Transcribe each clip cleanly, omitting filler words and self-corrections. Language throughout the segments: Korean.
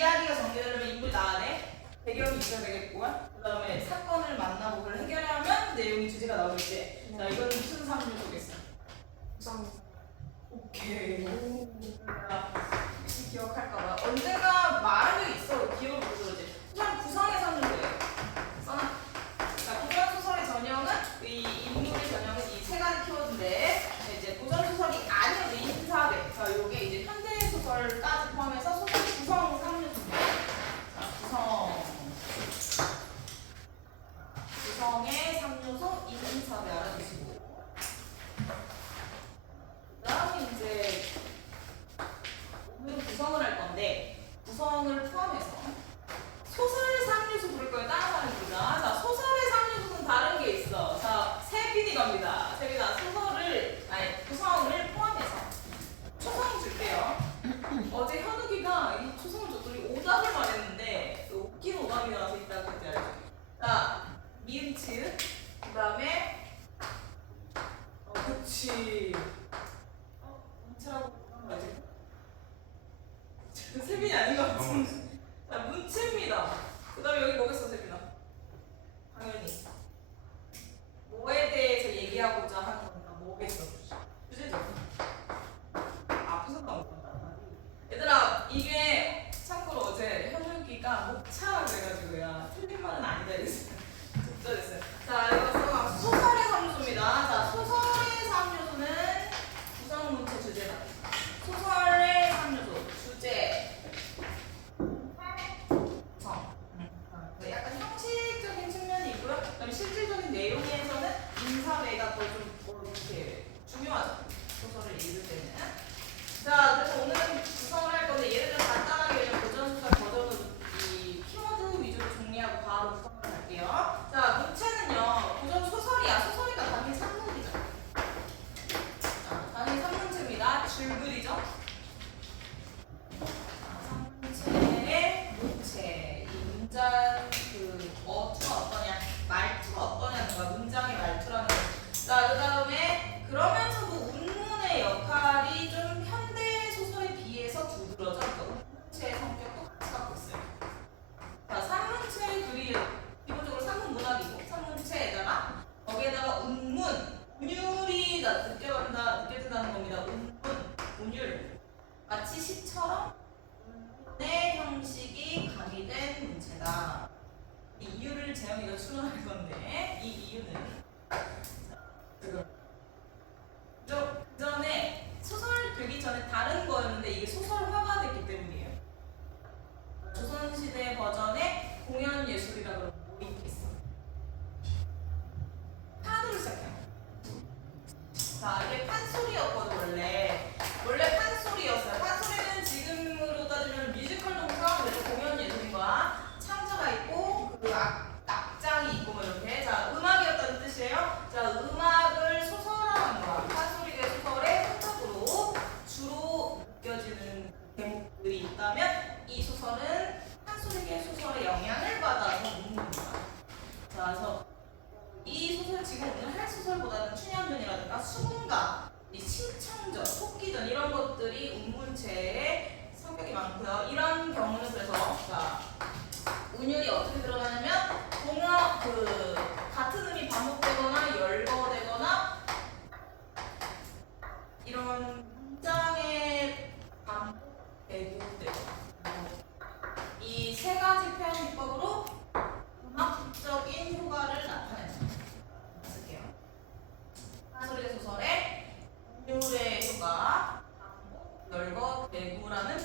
이야기가 전개되려면 인물이 나와야 돼. 배경이 있어야 되겠고, 그 다음에 사건을 만나고 그걸 해결하면 내용이 주제가 나오겠지. 자, 이건 무슨 상류소겠어? 오케이. 자, 혹시 기억할까봐. 언젠가 말한 적이 있어. 기억을 못 그러지. 우선 구성의 상류소예요. 써놔. 자, 고전소설의 전형은 이 인물의 전형은 이 세 가지 키워드인데, 이제 고전소설이 아닌 인사배. 자, 요게 이제 현대소설까지 포함해서 소설 구성 상류소입니다. 자, 구성의 상류소 인사배 알아두시고. 그 다음에 이제 오늘은 구성을 할 건데, 구성을 포함해서 소설 상류소 부를 거예요. 다른 사람이 부르자. 자, 소설의 상류소는 다른 게 있어. 자, 세빈이 갑니다. 세빈아, 구성을 포함해서 초성 줄게요. 어제 현욱이가 이 초성을 줬더니 오답을 말했는데 웃긴 오답이 나와서 있다고 그때 알죠? 자, 미음치읓. 그 다음에 그치. 문체라고 하는 거지? 세빈이 아닌 것 같은데. 자, 문체입니다. 그 다음에 여기 뭐겠어, 세빈아? 당연히 뭐에 대해서 얘기하고자 하는 거니까 뭐겠어? 주제죠. 앞에서 나온 건다. 얘들아, 이게 참고로 어제 현욱이가 목차라 그래가지고요. 틀린 말은 아니다 이랬어요. 됐어요. 자, 이것은 소설의 상류소입니다. 자, 소설의 상류소는 구성 문체 주제다. 소설의 상류소 주제. 약간 형식적인 측면이 있고요. 그다음에 실질적인 내용에서는 인사배가 더 좀 이렇게 중요하죠. 소설을 읽을 때는. 자, 그래서 오늘은 구성을 할 건데 예를 들어 간단하게 그냥 고전소설 버전으로 이 키워드 위주로 정리하고 바로 구성을 할게요. 자, 문체는요. 고전 소설이야. 소설이니까 당연히 산문이죠. 자, 당연히 산문체입니다. 줄글이죠. 산문체의 문체. 이 문장 그 어투가 어떠냐, 말투가 어떠냐는 거야. 문장의 말투라는 거. 자, 그 다음에 그러면서도 운문의 역할이 좀 현대 소설에 비해서 두드러져. 그러니까 운문체의 성격도 같이 갖고 있어요. 자, 산문체의 글이 기본적으로 산문 문학이고 산문체에다가 거기에다가 운문, 운율이 느껴진다는 겁니다. 운문, 운율. 마치 시처럼 내 형식이 가미된 문체다. 이 이유를 재영이가 추론할 건데, 이 이유는 지금 그 전에 소설 되기 전에 다른 거였는데 이게 소설화가 됐기 때문이에요. 조선시대 버전의 공연 예술이라 그러면 뭐 있겠어? 판으로 시작해요. 자, 이게 판소리였거든 원래 판소리였어요. 판소리는 지금으로 따지면 뮤지컬 동사, 그래서 공연 예술과 창자가 있고 그 악장이 있고 뭐 이렇게. 자, 음악이었다는 뜻이에요. 자, 음악을 소설화한 거야. 판소리의 소설의 소탁으로 주로 느껴지는 대목들이 있다면 이 소설은 판소리의 소설의 영향을 받아서 묻는다. 자, 그래서 이 소설 지금 오늘 할 소설보다는 춘향전이라든가 수군가, 이 신창전, 토끼전 이런 것들이 운문체의 성격이 많고요. 이런 경우는 그래서 자, 운율이 어떻게 들어가냐면 같은 음이 반복되거나 열거되거나 이런 문장의 반복, 대두되거나 이 세 가지 표현 기법으로 음악적인 효과를 나타낸다. 쓸게요. 판소리의 소설의 운율의 효과, 반복, 열거, 대구라는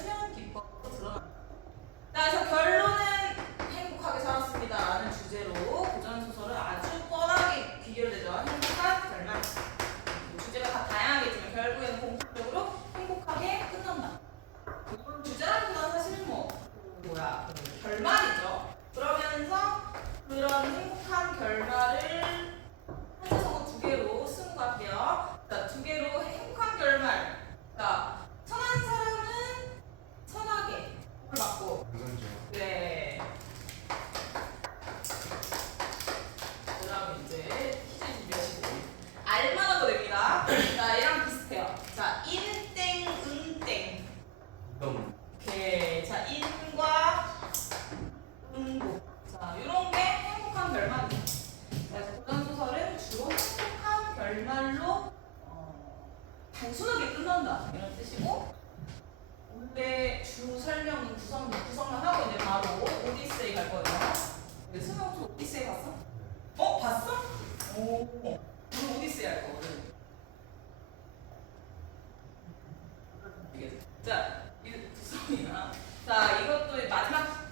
자, 이것도 마지막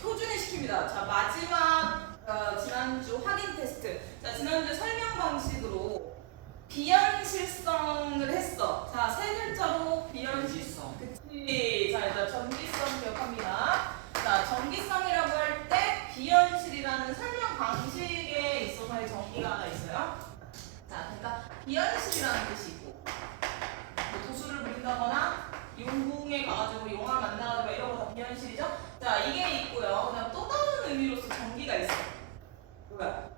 표준화 시킵니다. 자, 마지막 지난주 확인 테스트. 자, 지난주 설명 방식으로 비현실성을 했어. 자, 세 글자로 비현실성. 그치. 자, 일단 전기성 기억합니다. 자, 전기성이라고 할 때 비현실이라는 설명 방식에 있어서의 정의가 하나 있어요. 자, 그러니까 비현실이라는 뜻이 있고, 뭐 도수를 부린다거나 용궁에 가가지고 용화 만나가지고 이런 거 다 비현실이죠. 자, 이게 있고요. 그다음 또 다른 의미로서 전기가 있어. 뭐야?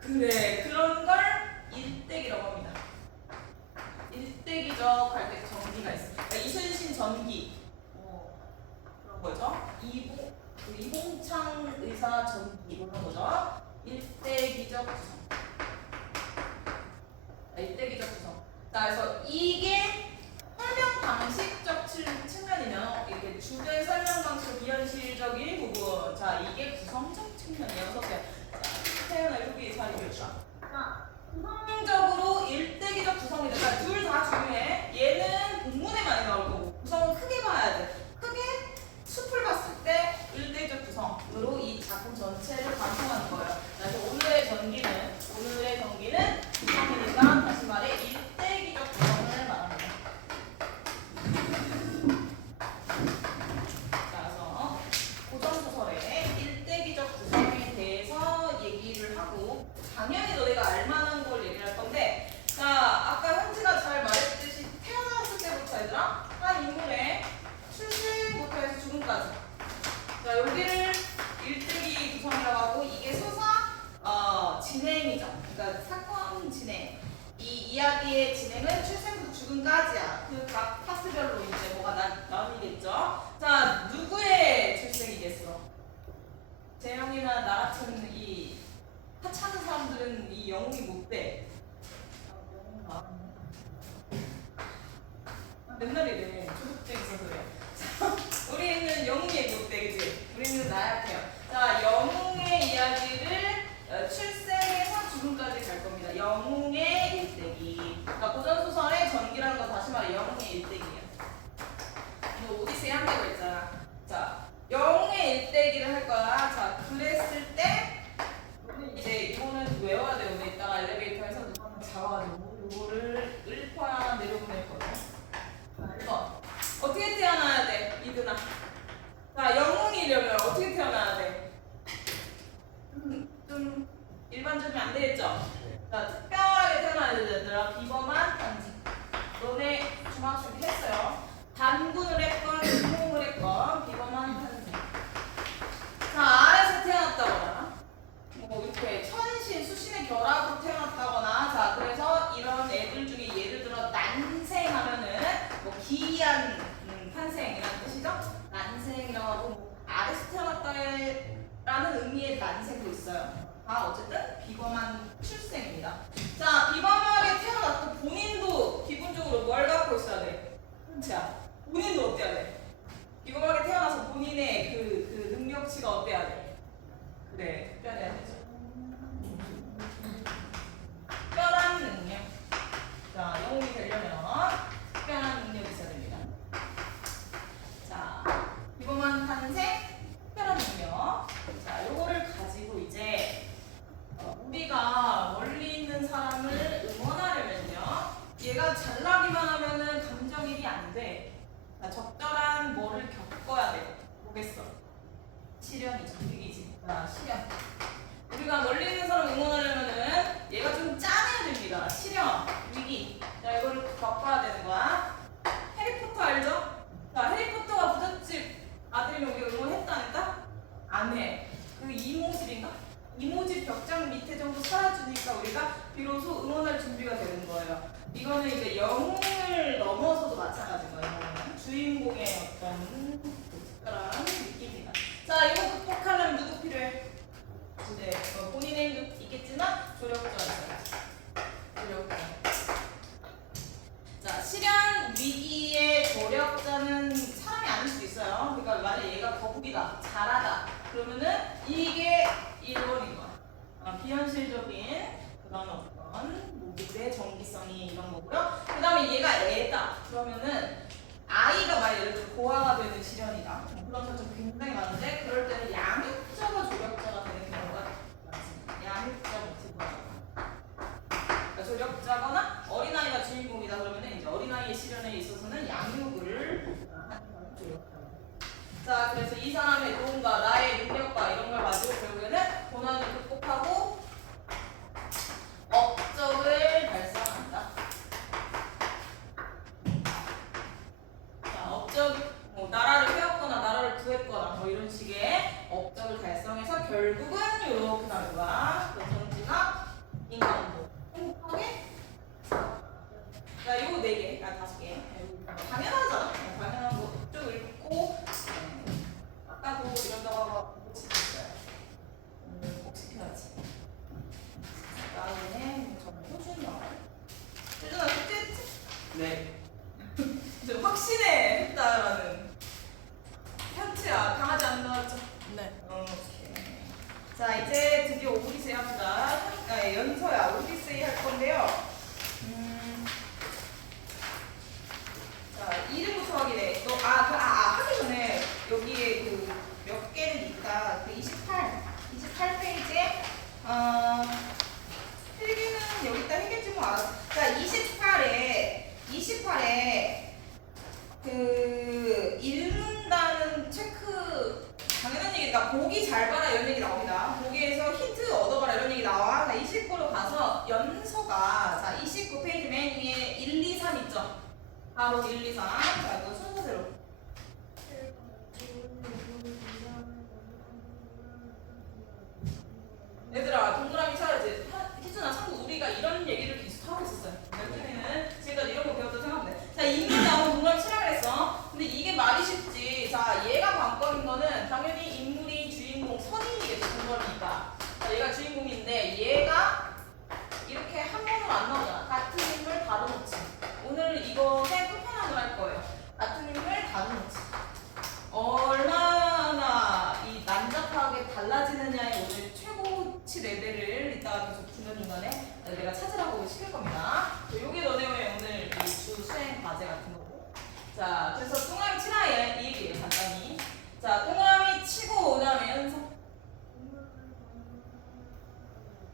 그래, 그런 걸 일대기라고 합니다. 일대기적 할 때 전기가 있어. 그러니까 이순신 전기. 그런 거죠. 이봉창 의사 전기 그런 거죠. 일대기적 구성. 일대기적 구성. 자, 그래서 이게 설명 방식적 측면이면 이렇게 주된 설명 방식 비현실적인 부분. 자, 이게 구성적 측면이에요. 그래서 태연아 여기 자리 펼쳐. 자, 구성적으로 일대기적 구성이다. 그러니까 둘 다 중요해. 얘는 본문에 많이 나올 거고 구성은 크게 봐야 돼. 크게 숲을 봤을 때 일대기적 구성으로 이 작품 전체를 관통하는 거예요. 그래서 오늘의 전기는 구성이니까 다시 말해 일대기적 구성을 말합니다. 그래서 고전소설의 일대기적 구성에 대해서 얘기를 하고 당연히 너희가 알만한 걸 얘기를 할 건데, 자, 아까 현지가 잘 말했듯이 태어났을 때부터 얘들아 한 인물의 출생부터 해서 죽음까지, 자, 여기를 일대기 구성이라고 하고 이게 소사 진행이죠. 그러니까 사건 진행. 이 이야기의 진행은 출생부터 죽음까지야. 그 각 파트별로 이제 뭐가 나뉘겠죠. 자, 누구의 출생이겠어? 재영이나 나 같은 이 하찮은 사람들은 이 영웅이 못 돼. 맨날 이래. 초록색 있어서 그래. 우리는 영웅이 못 돼, 그치? 우리는 나약해요. 자, 영웅의 이야기를 출생에서 죽음까지 갈 겁니다. 영웅의 일대기. 그러니까 고전소설의 전기라는 건 다시 말해 영웅의 일대기예요. 뭐 오디세이 한 개가 있잖아. 자, 영웅의 일대기를 할 거야. 자, 그랬을 때 이제 이거는 외워야 돼요. 근데 이따가 엘리베이터에서 누가 한번 잡아가지고 이거를 읊어야 내려보낼 거예요. 자, 1번. 어떻게 태어나야 돼? 이드나. 자, 영웅이려면 어떻게 태어나야 돼? 좀 일반적이면 안 되겠죠? 자, 특별하게 태어나야 되더라. 비범한 단지. 너네 중학생 했어요. 단군을 했건 공을 했건 비범한 단지. 자, 아래서 태어났다거나 뭐 이렇게 천신, 수신의 결합으로 태어났다거나, 자, 그래서 이런 애들 중에 예를 들어 난생하면은 뭐 기이한 탄생이라는 뜻이죠? 난생이라고 하고 뭐 아래서 태어났다라는 의미의 난생도 있어요. 다 어쨌든 비범한 출생입니다. 자, 비범하게 태어났고 본인도 기본적으로 뭘 갖고 있어야 돼? 자, 본인도 어때야 돼? 비범하게 태어나서 본인의 그 능력치가 어때야 돼? 그래, 특별해야 되죠. 특별한 능력. 자, 영웅이 되려면 특별한 능력이 있어야 됩니다. 자, 비범한 탄생, 특별한 능력. 자, 요거를 가지고 이제 우리가 멀리 있는 사람을 응원하려면요, 얘가 잘나기만 하면은 감정이입이 안 돼. 자, 적절한 뭐를 겪어야 돼. 뭐겠어? 시련이죠. 위기지. 자, 시련. 우리가 멀리 있는 사람 응원하려면은 얘가 좀 짠해야 됩니다. 시련, 위기. 자, 이거를 겪어야 되는 거야. 해리포터 알죠? 자, 해리포터가 부잣집 아들이면 우리가 응원했다 안 했다? 안 해. 그 이모집인가? 이모집 벽장 밑에 정도 살아주니까 우리가 비로소 응원할 준비가 되는 거예요. 이거는 이제 영웅을 넘어서도 마찬가지인 거예요. 주인공의 어떤 특별한 느낌입니다. 자, 이거 극복하려면 누구 필요해? 이제 본인의 힘도 있겠지만 조력자 있어야지. 조력자. 자, 실현 위기의 조력자는 사람이 아닐 수도 있어요. 그러니까 만약 얘가 거북이다, 잘하다, 그러면은 이게 1번인 거야. 비현실적인 그런 어떤 모습의 정기성이 이런 거고요. 그 다음에 얘가 애다. 그러면은 있어서는 양육을 하는 거죠. 자, 그래서 이 사람의 도움과 나의 능력과 이런 걸 가지고 결국에는 고난을 극복하고 업적을 달성한다. 자, 업적, 뭐 나라를 세웠거나 나라를 구했거나 뭐 이런 식의 업적을 달성해서 결국은 이렇게 나는 거야. 그 정치나 인간도 행복하게. 자, 요거 4개, 5개. 당연하잖아. 당연한 거 쭉 읽고. 아까도 이런다고 하고 꼭 시켰어요. 꼭 시켜야지. 다음에 저는 효준이 나와요. 효준아, 숙제했지? 네. 이제 확신해 했다라는 현치야 강하지 안 나왔죠? 네. 오케이. 자, 이제 드디어 오디세이 합시다. 연서야 오디세이 할 건데요. 자, 이름부터 확인해. 하기 전에 여기에 그 몇 개는 있다. 그 28페이지에 필기는 여기다 했겠지 뭐 알았어. 자, 28에 그 읽는다는 체크 당연한 얘기니까 보기 잘 봐라 이런 얘기 나옵니다. 보기에서 힌트 얻어봐라 이런 얘기 나와. 자, 29로 가서 연서가 자 29페이지 맨 위에 1, 2, 3 있죠. 바로 1, 2, 3. 자, 이거 순서대로. 얘들아 동그라미 쳐야지. 희준아 참고 우리가 이런 얘기를 계속 하고 있었어요. 여기는 지금까지 이런 거 배웠다고 생각하면 돼. 자, 인물 나오면 동그라미 치라 그랬어. 근데 이게 말이 쉽지. 자, 얘가 관건인 거는 당연히 인물이 주인공 선임이겠죠. 동그라미니까. 자, 얘가 주인공인데 얘가 이렇게 한 번으로 안 나오잖아. 같은 인물 바로 놓지. 오늘 이거의 끝판왕을 할 거예요. 같은 인물 바로 놓지. 얼마나 이 난잡하게 달라지느냐의 오늘 최고치 레벨을 이따가 계속 중간중간에 내가 찾으라고 시킬 겁니다. 요게 너네의 오늘 이 주 수행 과제 같은 거고. 자, 그래서 동그라미 치라 이 얘기예요. 간단히. 자, 동그라미 치고 그다음에 연속.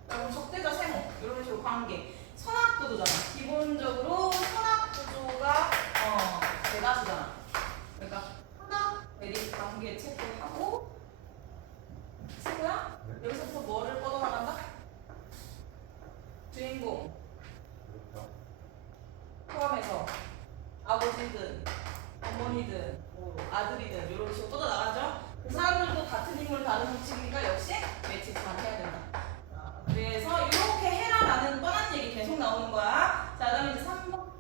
그럼 적대자 세모 이런 식으로 관계. 선악구도잖아. 기본적으로 선악구도가 대다수잖아. 그러니까 하나 대립 관계 체크하고 친구야? 여기서부터 뭐를 뻗어나간다? 주인공 포함해서 아버지든 어머니든 뭐 아들이든 이런 식으로 뻗어나가죠? 그 사람들도 같은 인물을 다루는 움직이니까 역시 매치 잘 해야 된다. 그래서 이렇게 해라라는 뻔한 얘기 계속 나오는 거야. 자, 그다음에 이제 3번.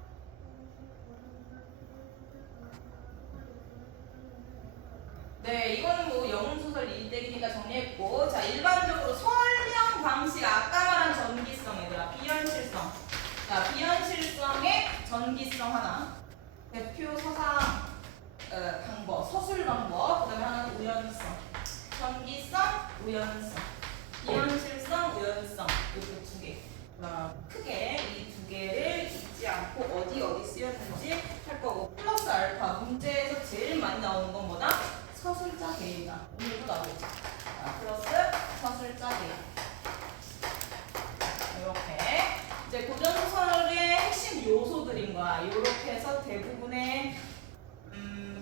네, 이거는 뭐 영웅소설 일대기니까 정리했고. 자, 일반적으로 설명 방식 아까 말한 전기성 얘들아. 비현실성. 자, 비현실성의 전기성 하나. 대표 서상 방법, 서술 방법. 그다음에 하나는 우연성. 전기성, 우연성. 비현실성, 우연성. 이렇게 2개. 크게 이 2개를 잊지 않고 어디 쓰였는지 할 거고. 플러스 알파. 문제에서 제일 많이 나오는 건 뭐다? 서술자 계획이다. 오늘도 나오겠죠. 플러스 서술자 계획. 이렇게 이제 고전소설의 핵심 요소들인 거야. 이렇게 해서 대부분의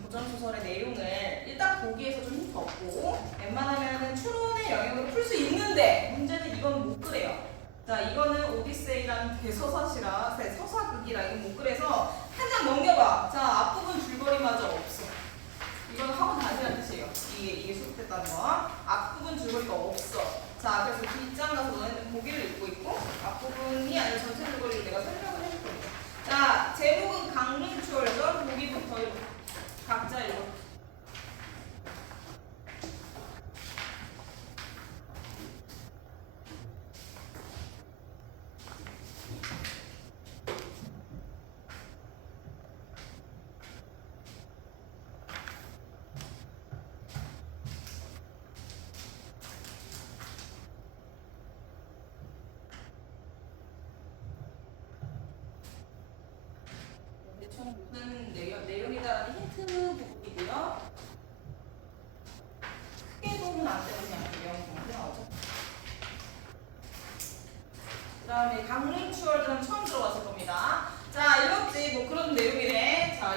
고전소설의 내용을 일단 보기에서 좀 힘 얻고 웬만하면은 추론의 영역으로 풀 수 있는데 문제는 이건 못 그래요. 자, 이거는 오디세이라는 대서사시라 서사극이라 이건 못 그래서 한 장 넘겨봐. 자, 앞부분 줄거리마저 없어. 이건 하고 다니라는 뜻이에요. 이게 수습됐다는 거. 앞부분 줄거리가 없어. 자, 그래서 뒷장 가서 너네는 보기를 읽고 있고 앞부분이 아니라 전체 줄거리를 내가 설명을 해줄 거예요. 자, 제목은 강릉추월전. 보기부터 각자 읽어. 무슨 내용이다라는 힌트 부분이고요. 크게 보면 안 되고 그냥 내용이 좀 나오죠. 그 다음에 강릉추월전 처음 들어봤을 겁니다. 자, 읽었지? 뭐 그런 내용이래. 자,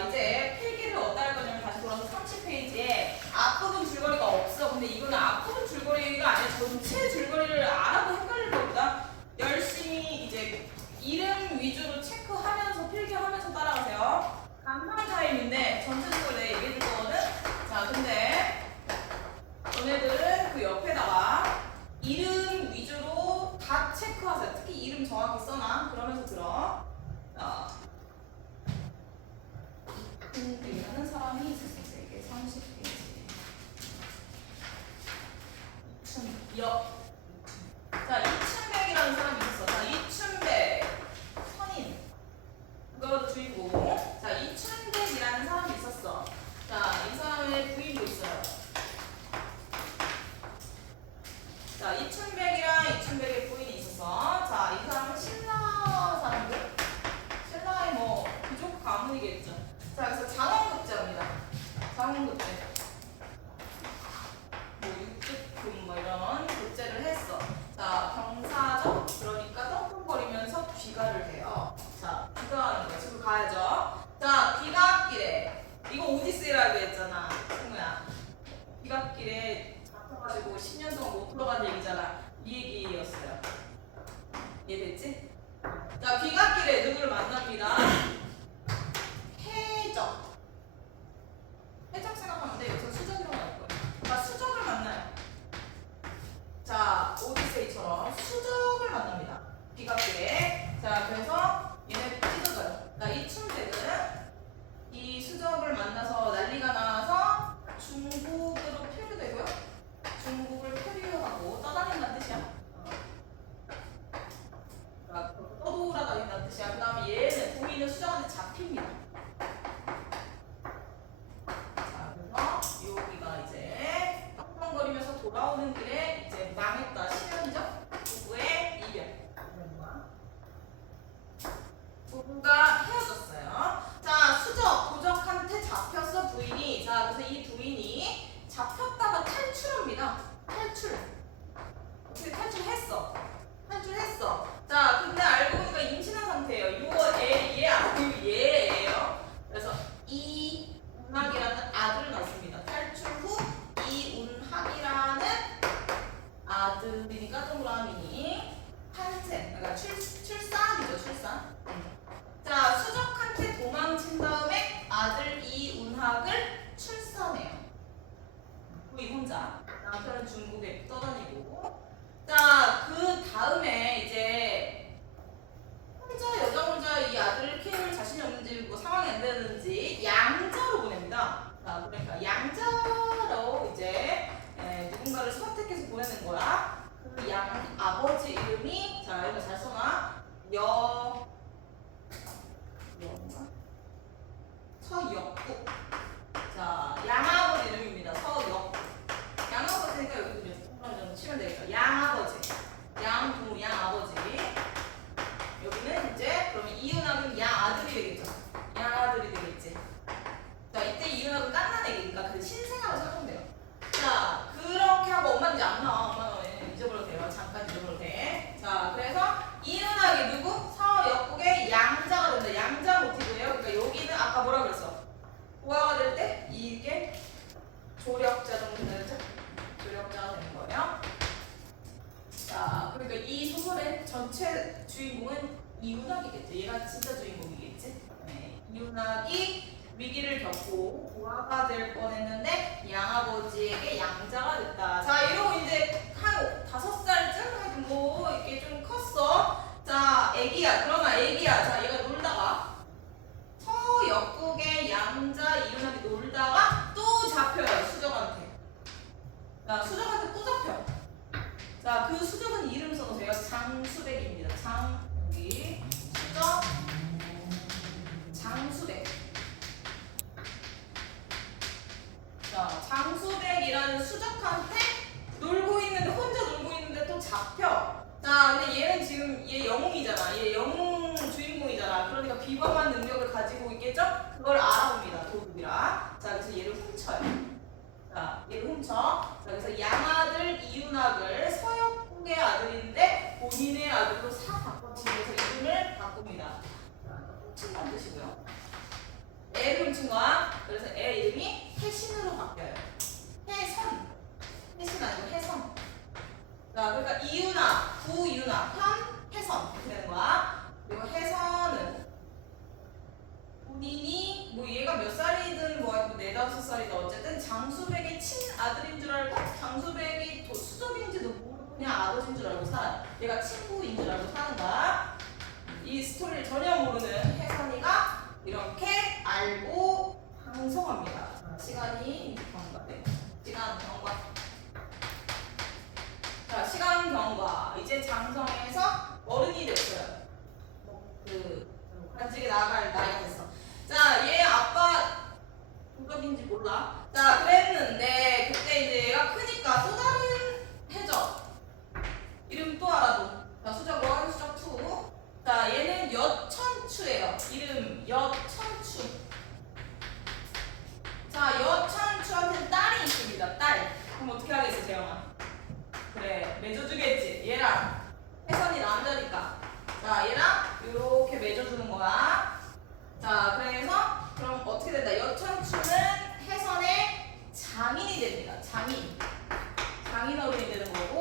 사람이 있었어. 이게 30페이지. 역. 자, 이춘백이라는 사람이 있었어. 자, 이춘백. 선임. 그거 주의고. 자, 이춘백이라는 사람이 있었어. 자, 이 사람의 부인도 있어요. 자, 이춘백이랑 이춘백의 부인이 있어서. 자, 이 사람은 신라 사람들. 신라의 뭐 귀족 가문이겠죠. 자, 그래서 장원급제입니다. 장원급제. 뭐 육급금 뭐 이런 급제를 했어. 자, 경사적. 그러니까 떵떵거리면서 귀가를 해요. 자, 귀가하는 거야. 지금 가야죠. 자, 귀갓길에. 이거 오디세이라고 했잖아. 친구야. 귀갓길에 잡혀가지고 10년 동안 못 들어간 얘기잖아. 이 얘기였어요. 이해됐지? 자, 귀갓길에 누구를 만납니다. 해적. 해적 생각하면 돼. 여기서 수적이라고 할 거예요. 자, 수적을 만나요. 자, 오디세이처럼 수적을 만납니다. 귀갓길에. 자, 그래서 얘네 찢어져요. 자, 이춘백은 이 수적을 만나서 난리가 나서 중국으로 표류되고요. 중국을 표류하고 떠다닌다는 뜻이야. 떠돌아다닌다는 뜻이야. 그 다음에 얘는 부인은 수정한테 잡힙니다. 자, 그래서 여기가 이제 떵떵거리면서 돌아오는 길에 이제 망했다. 실현이죠? 부부의 이별. 부부가 헤어졌어요. 자, 수적, 도적한테 잡혔어, 부인이. 자, 그래서 이 부인이 잡혔다가 탈출합니다. 탈출. 어떻게 탈출했어? 탈출했어. 자, 근데 알고 보니까 임신한 상태예요. 요거 얘 아니고 얘예요. 그래서 이운학이라는 아들을 낳습니다. 탈출 후 이운학이라는 아들이니까 동그라미니 탄생. 그러니까 출산이죠, 출산. 자, 수적한테 도망친 다음에 아들 이운학을 출산해요. 부인 혼자. 남편은 중국에 떠다니고. 자, 그 다음에 이제 여자 혼자 이 아들을 키울 자신이 없는지 뭐 상황이 안 되는지 양자로 보냅니다. 자, 그러니까 양자로 이제 누군가를 선택해서 보내는 거야. 그 양 아버지 이름이, 자, 이거 잘 써놔. 서역국. 자, 양아버지 이름입니다. 서역국. 양아버지니까 여기 그냥 치면 되겠죠. 양아버지. 양부모, 양아버지. 여기는 이제 그러면 이윤학은 양아들이 되겠죠. 양아들이 되겠지. 자, 이때 이윤학은 깐난 애기니까 그 신생아로 생각하면 돼요. 자, 그렇게 하고 엄마는 이제 안 나와. 엄마는 잊어버려도 돼요. 잠깐 잊어버려도 돼. 자, 그래서 이윤학이 누구? 서역국의 양자가 된다. 양자 모티브예요. 그러니까 여기는 아까 뭐라 그랬어? 고아가 될 때 이게 조력자 정도 되죠? 조력자가 되는 거예요. 자, 그러니까 이 소설의 전체 주인공은 이윤학이겠죠. 얘가 진짜 주인공이겠지. 네, 이윤학이 위기를 겪고 고아가 될 뻔했는데 양아버지에게 양자가 됐다. 자, 이러고 이제 한 5살쯤 하여튼 뭐 이렇게 좀 컸어. 자, 애기야. 그러나 애기야. 자, 얘가 놀다가 서역국의 양자 이윤학이 놀다가 또 잡혀요. 수적한테. 자, 수적한테 또 잡혀. 자, 그 수적은 이름 써놓으세요. 장수백입니다. 여기 수적 장수백. 자, 장수백이라는 수적한테 놀고 있는데 혼자 놀고 있는데 또 잡혀. 자, 근데 얘는 지금 얘 영웅이잖아. 얘 영웅 주인공이잖아. 그러니까 비범한 능력을 가지고 있겠죠? 그걸 알아봅니다. 도둑이라. 자, 그래서 얘를 훔쳐요. 자, 얘를 훔쳐. 자, 그래서 양아들 이윤학을 서역국의 아들인데 본인의 아들로 싹 바꿔치면서 이름을 바꿉니다. 자, 훔친다는 뜻이고요. 애를 훔친 거야. 그래서 애 이름이 혜신으로 바뀌어요. 혜선. 혜신 아니고 혜선. 자, 그러니까 이윤학, 구윤학, 현, 혜선 이렇게 되는 거야. 그리고 혜선은 본인이 뭐 얘가 몇 살이든 뭐 4-5살이든 어쨌든 장수백의 친아들인 줄 알고 장수백이 수적인지도 모르고 그냥 아버지인 줄 알고 살아. 얘가 친구인 줄 알고 사는 거야. 이 스토리를 전혀 모르는 혜선이가 이렇게 알고 방송합니다. 몰라. 자, 그랬는데 그때 이제 얘가 크니까 또 다른 해적 이름 또 알아도. 자, 수작 1, 수작 2. 자, 얘는 여천추예요. 이름 여천추. 자, 여천추한테 딸이 있습니다. 딸. 그럼 어떻게 하겠어, 재영아? 그래, 맺어주겠지. 얘랑 혜선이 남자니까. 자, 얘랑 이렇게 맺어주는 거야. 자, 그래서 그럼 어떻게 된다? 여천추는 혜선의 장인이 됩니다. 장인. 장인 어른이 되는 거고,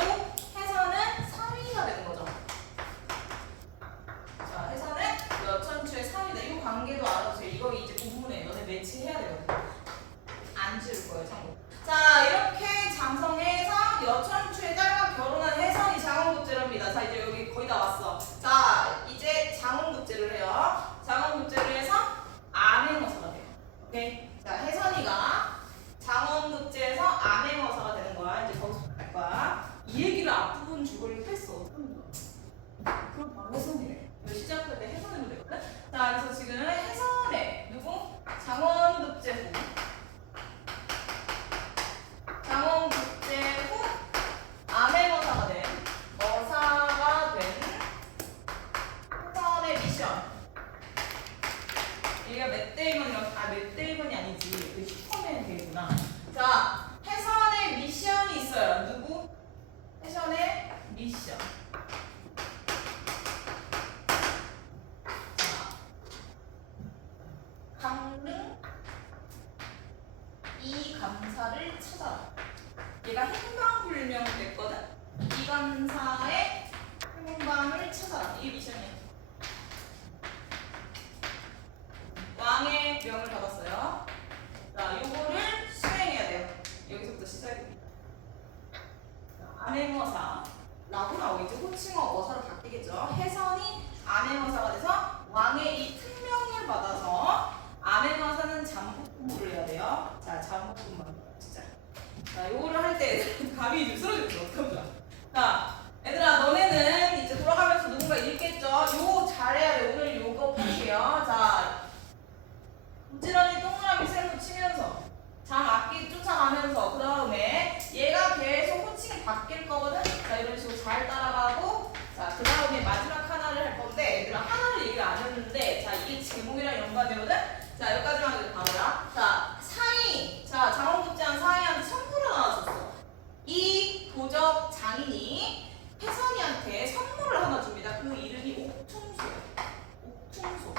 혜선은 사위가 되는 거죠. 자, 혜선은 여천추의 사위다. 이 관계도 알아주세요. 이거 이제 공문에 너네 매치해야 되거든. 안 지울 거예요, 참고. 자, 이렇게 장성해서 여천추의 딸과 결혼한 혜선이 장원급제랍니다. 자, 이제 여기 거의 다 왔어. 자, 이제 장원급제를 해요. 장원급제를 해서 암행어사가 돼요. 오케이? 자, 혜선이가 장원급제에서 암행어사가 되는 거야. 이제 거기서 갈 거야. 이 얘기를 앞부분 주고를 했어. 그럼 바로 혜선이래. 이거 시작할 때 혜선으로 되거든? 자, 그래서 지금 혜선의 누구? 장원급제 후. 장원급제 후 암행어사가 된 혜선의 미션. 얘가 맷데이먼이 아니지. 그 슈퍼맨 되구나. 자, 혜선의 미션이 있어요. 누구? 혜선의 미션. 자, 강릉 이 감사를 찾아라. 얘가 행방불명 됐거든? 이 감사의 행방을 찾아라. 이게 미션이야. 왕의 명을 받았어요. 자, 요거를 수행해야 돼요. 여기서부터 시작입니다. 암행어사 라고 나오겠죠. 호칭어 어사로 바뀌겠죠. 혜선이 암행어사가 돼서 왕의 이 특명을 받아서 암행어사는 잠복근무를 해야 돼요. 자, 잠복근무 진짜. 자, 요거를 할 때 감이 좀 쓰러지면 어떡하면 좋아. 자, 얘들아, 너네는 이제 돌아가면서 누군가 읽겠죠. 요거 잘해야 돼. 오늘 요거 볼게요. 자, 부지런히 동그라미 셀로 치면서 장 악기 쫓아가면서 그 다음에 얘가 계속 호칭이 바뀔 거거든. 자, 이런 식으로 잘 따라가고, 자, 그 다음에 마지막 하나를 할 건데, 얘들아 하나를 얘기를 안 했는데, 자, 이게 제목이랑 연관되거든. 자, 여기까지만 해도 바로야. 자, 사위. 자, 장원급제한 사위한테 선물을 하나 줬어. 이 도적 장인이 혜선이한테 선물을 하나 줍니다. 그 이름이 옥퉁소예요. 옥퉁소.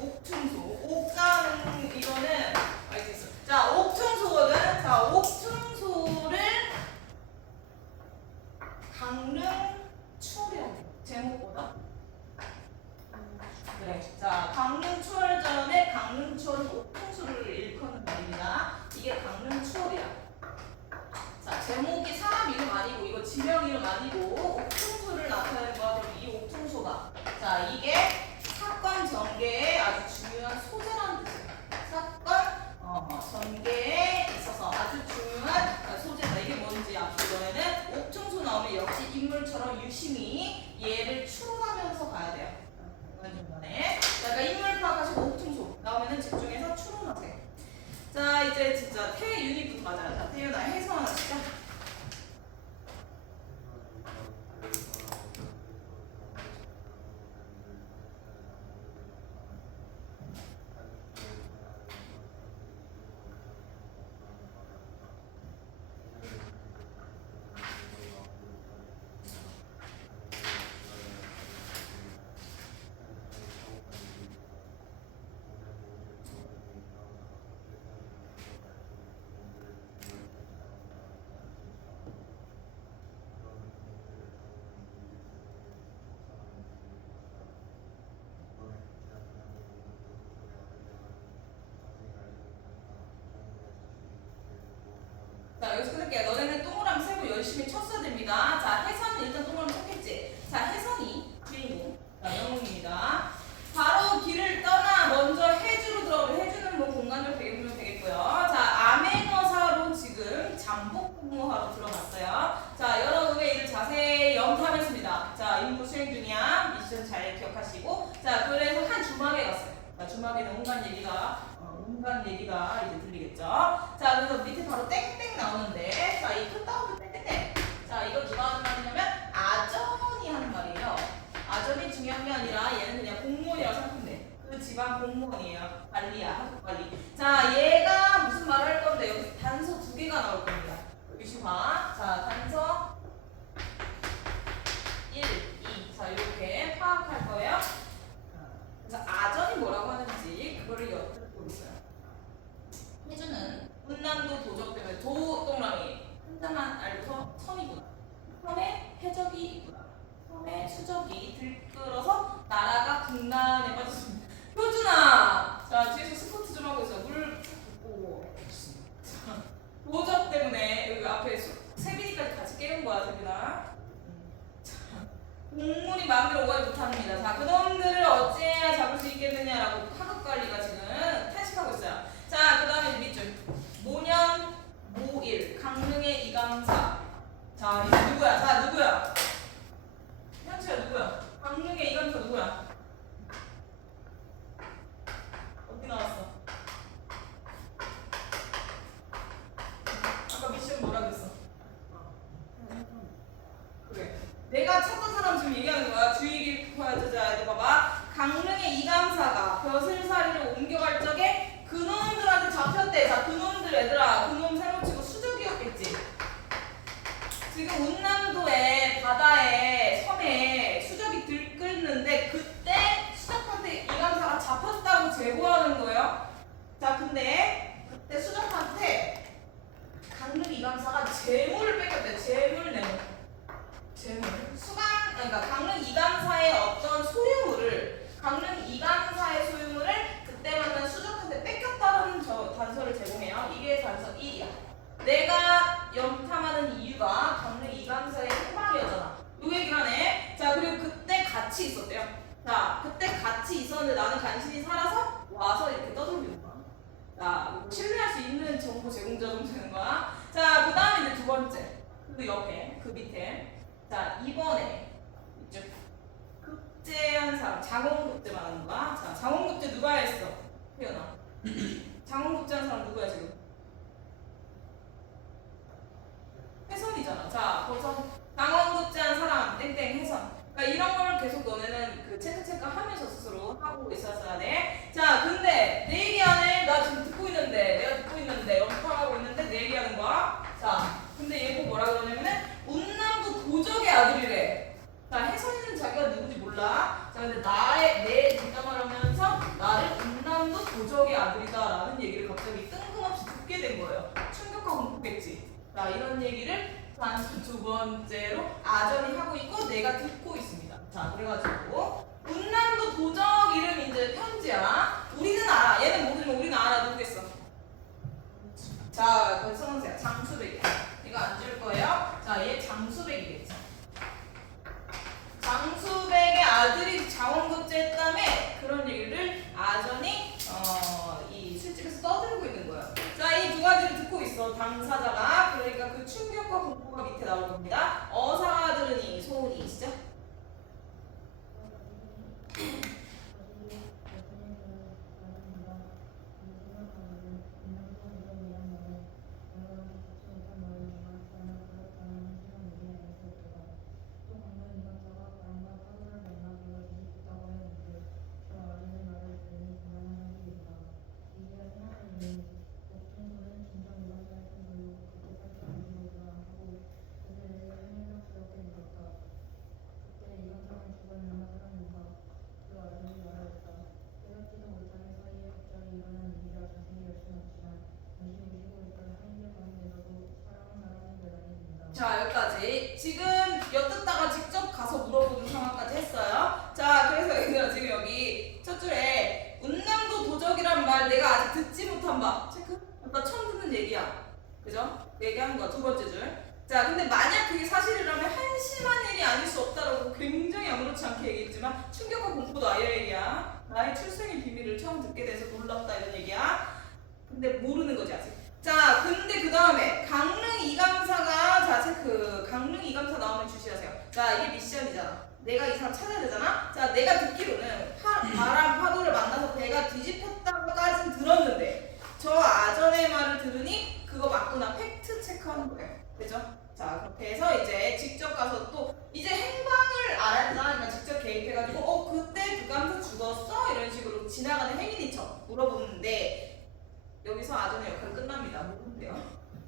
옥퉁소. 옥자는 이거는 알겠어. 자, 옥퉁소거든. 자, 옥퉁소를 강릉 추월이라고. 제목보다. 그래. 자, 강릉 추월 전에 강릉 추월은 옥퉁소를 일컫는 말입니다. 이게 강릉 추월이야. 자, 제목이 사람 이름 아니고 이거 지명 이름 아니고 옥퉁소를 나타내는 거야. 그럼 이 옥퉁소가. 자, 이게 사건 전개에 아주 중요한 소재라는 뜻이에요. 사건 전개에 있어서 아주 중요한 소재다. 이게 뭔지 앞으로 너네는 옥퉁소 나오면 역시 인물처럼 유심히 얘를 추론하면서 가야 돼요. 중간중간에. 자, 그러니까 인물 파악하시고 옥퉁소 나오면은 집중해서 추론하세요. 자, 이제 진짜 태윤이부터 가자. 자, 태윤아 해서 하나 진짜. 자, 여기서 끊을게요. 너네는 동그라미 세고 열심히 쳤어야 됩니다. 자, 혜선은 일단 동그라미 쳤겠지. 자, 혜선이 주인공. 자, 영웅입니다. 바로 길을 떠나 먼저 해주로 들어가고, 해주는 뭐 공간적 배경이면 되겠고요. 자, 암행어사로 지금 잠복근무하러 들어갔어요. 자, 여러 의회 일을 자세히 염탐했습니다. 자, 임무 수행 중이야. 미션 잘 기억하시고. 자, 그래서 한 주막에 갔어요. 자, 주막에는 온갖 얘기가 지방 공무원이에요. 관리야, 학급 관리. 자, 얘가 무슨 말을 할 건데 여기서 단서 2개가 나올 겁니다. 여기 봐. 자, 단서 1, 2. 자, 이렇게 파악할 거예요. 그래서 아전이 뭐라고 하는지 그거를 엿듣고 있어요. 해주는 운남도 도적 때문에 도 동그라미 한자만 알고서 섬이구나. 섬에 해적이 있구나. 섬에 수적이 들끓어서 나라가 군난에 빠졌습니다. 효준아, 자 뒤에서 스쿼트 좀 하고 있어. 물 붓고. 도적 때문에 여기 앞에 세빈이까지 같이 깨운 거야, 세빈아. 공문이 마음대로 오가지 못합니다. 자, 그놈들을 어찌해야 잡을 수 있겠느냐라고 학업관리가 지금 탄식하고 있어요. 자, 그 다음에 밑줄. 모년, 모일, 강릉의 이감사. 자, 이제 누구야? 자, 누구야? 현치야 누구야? 강릉의 이감사 누구야? 어디 나왔어? 아까 미션 뭐라 그랬어? 그래. 내가 찾던 사람 지금 얘기하는 거야. 주의 깊어야자. 이제 봐봐. 강릉의 이감사가 벼슬살이를 옮겨갈 적에 그놈들한테 잡혔대. 자, 그놈들 얘들아. 그놈 세로 치고 수적이었겠지. 지금 운남도의 바다에 섬에 수적이 들끓는데 그때 수적한테 이감사가 잡혔다고 제보하는 거예요. 자, 근데 그때 수적한테 강릉 이감사가 재물을 뺏겼대. 재물 내놓고. 재물. 그러니까 강릉 이감사의 어떤 소유물을 강릉 이감사의 소유물을 그때 만난 수적한테 뺏겼다는 단서를 제공해요. 이게 단서 1이야. 내가 염탐하는 이유가 강릉 이감사의 행방이었잖아. 요 얘기를 하네. 자, 그리고 그때 같이 있었대요. 자, 그때 같이 있었는데 나는 간신히 살아서 와서 이렇게 떠돌리는 거야. 자, 신뢰할 수 있는 정보 제공자 정도 되는 거야. 자, 그 다음에 이제 두 번째. 그 옆에, 그 밑에. 자, 이번에 이쪽 급제한 사람, 장원급제 말하는 거야. 자, 장원급제 누가 했어? 태연아. 장원급제한 사람 누구야 지금? 혜선이잖아. 자, 거기서 장원급제한 사람 땡땡 혜선. 그러니까 이런 걸 계속 너네는 그 체크 하면서 스스로 하고 있었어야 돼. 자, 근데 내 얘기하네. 나 지금 듣고 있는데, 내가 듣고 있는데, 연습하고 있는데 내 얘기하는 거야. 자, 근데 얘 뭐라 그러냐면은 운남도 도적의 아들이래. 자, 혜선이는 자기가 누군지 몰라. 자, 근데 내 뒷담화를 하면서 나를 운남도 도적의 아들이다라는 얘기를 갑자기 뜬금없이 듣게 된 거예요. 충격하고 공포겠지. 자, 이런 얘기를 단서 2번째로 아전이 하고 있고 내가 듣고 있습니다. 자, 그래가지고 운남도 도적 이름 이제 편지야. 우리는 알아. 얘는 모르지만 우리는 알아. 누구겠어? 자, 거기 써놓으세요. 장수백이. 이거 안 줄 거예요. 자, 얘 장수백이겠지. 장수백의 아들이 장원급제했다며 그런 얘기를 아전이 이 술집에서 떠들고 있는 거예요. 자, 이 두 가지를 듣고 있어 당사자가. 그러니까 그 충격과 공포가 밑에 나올 겁니다. 어사가 들으니 소은이 시죠? 자, 여기까지. 지금 엿듣다가 직접 가서 물어보는 상황까지 했어요. 자, 그래서 얘들아 지금 여기 첫 줄에 운남도 도적이란 말 내가 아직 듣지 못한 바. 체크? 나 처음 듣는 얘기야. 그죠? 그 얘기하는 거야. 두 번째 줄. 자, 근데 만약 그게 사실이라면 한심한 일이 아닐 수 없다라고 굉장히 아무렇지 않게 얘기했지만 충격과 공포도 아예 얘기야. 나의 출생의 비밀을 처음 듣게 돼서 놀랍다 이런 얘기야. 근데 모르는 거지 아직. 자, 근데 그 다음에 강릉 이감사가 자, 체크. 강릉 이감사 나오면 주시하세요. 자, 이게 미션이잖아. 내가 이 사람 찾아야 되잖아. 자, 내가 듣기로는 바람 파도를 만나서 배가 뒤집혔다고까지는 들었는데 저 아전의 말을 들으니 그거 맞구나 팩트 체크하는 거예요. 그죠? 자, 그렇게 해서 이제 직접 가서 또 이제 행방을 알아야 되잖아. 그러니까 직접 개입해가지고 그때 그 감사 죽었어? 이런 식으로 지나가는 여기서 아전의 역할은 끝납니다. 모르는데요.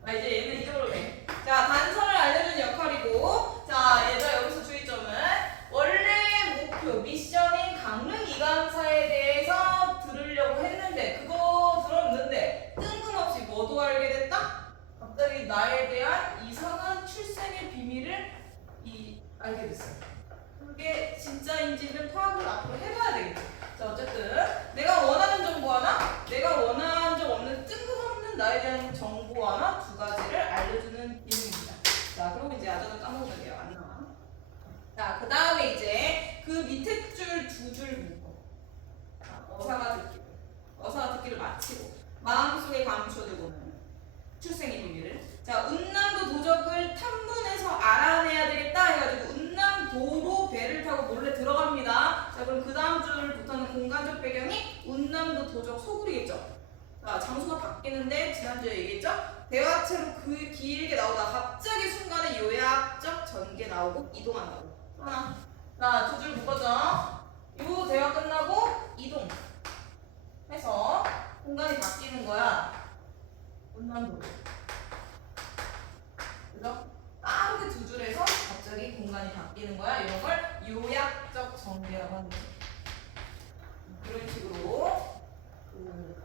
이제 얘는 이쪽으로 돼. 자, 단서를 알려주는 역할이고, 자, 얘들아 여기서 주의점은 원래 목표 미션인 강릉 이감사에 대해서 들으려고 했는데 그거 들었는데 뜬금없이 뭐도 알게 됐다? 갑자기 나에 대한 이상한 출생의 비밀을 알게 됐어요. 그게 진짜인지는 파악을 앞으로 해봐야 되겠죠. 자, 어쨌든 내가 원하는 정보 하나, 내가 원하는 적 없는 뜬금없는 나에 대한 정보 하나 두 가지를 알려주는 기능입니다. 자, 그리고 이제 아전을 까먹으면 돼요. 안 나와. 자, 그 다음에 이제 그 밑에 줄 두 줄 묶어. 어사가 듣기를 마치고 마음속에 감춰두고는 출생의 비밀을. 자, 운남도 도적을 탐문해서 알아내야 되겠다 해가지고 운남도로 배를 타고 몰래 들어갑니다. 자, 그럼 그 다음 줄부터는 공간적 배경이 운남도 도적 소굴이겠죠. 자, 장소가 바뀌는데 지난주에 얘기했죠? 대화체로 그 길게 나오다 갑자기 순간에 요약적 전개 나오고 이동한다고. 하나. 자, 두 줄 묶어줘. 요 대화 끝나고 이동 해서 공간이 바뀌는 거야. 운남도로. 그죠? 빠르게 두 줄에서 갑자기 공간이 바뀌는 거야. 이런 걸 요약적 전개라고 하는 거죠. 이런 식으로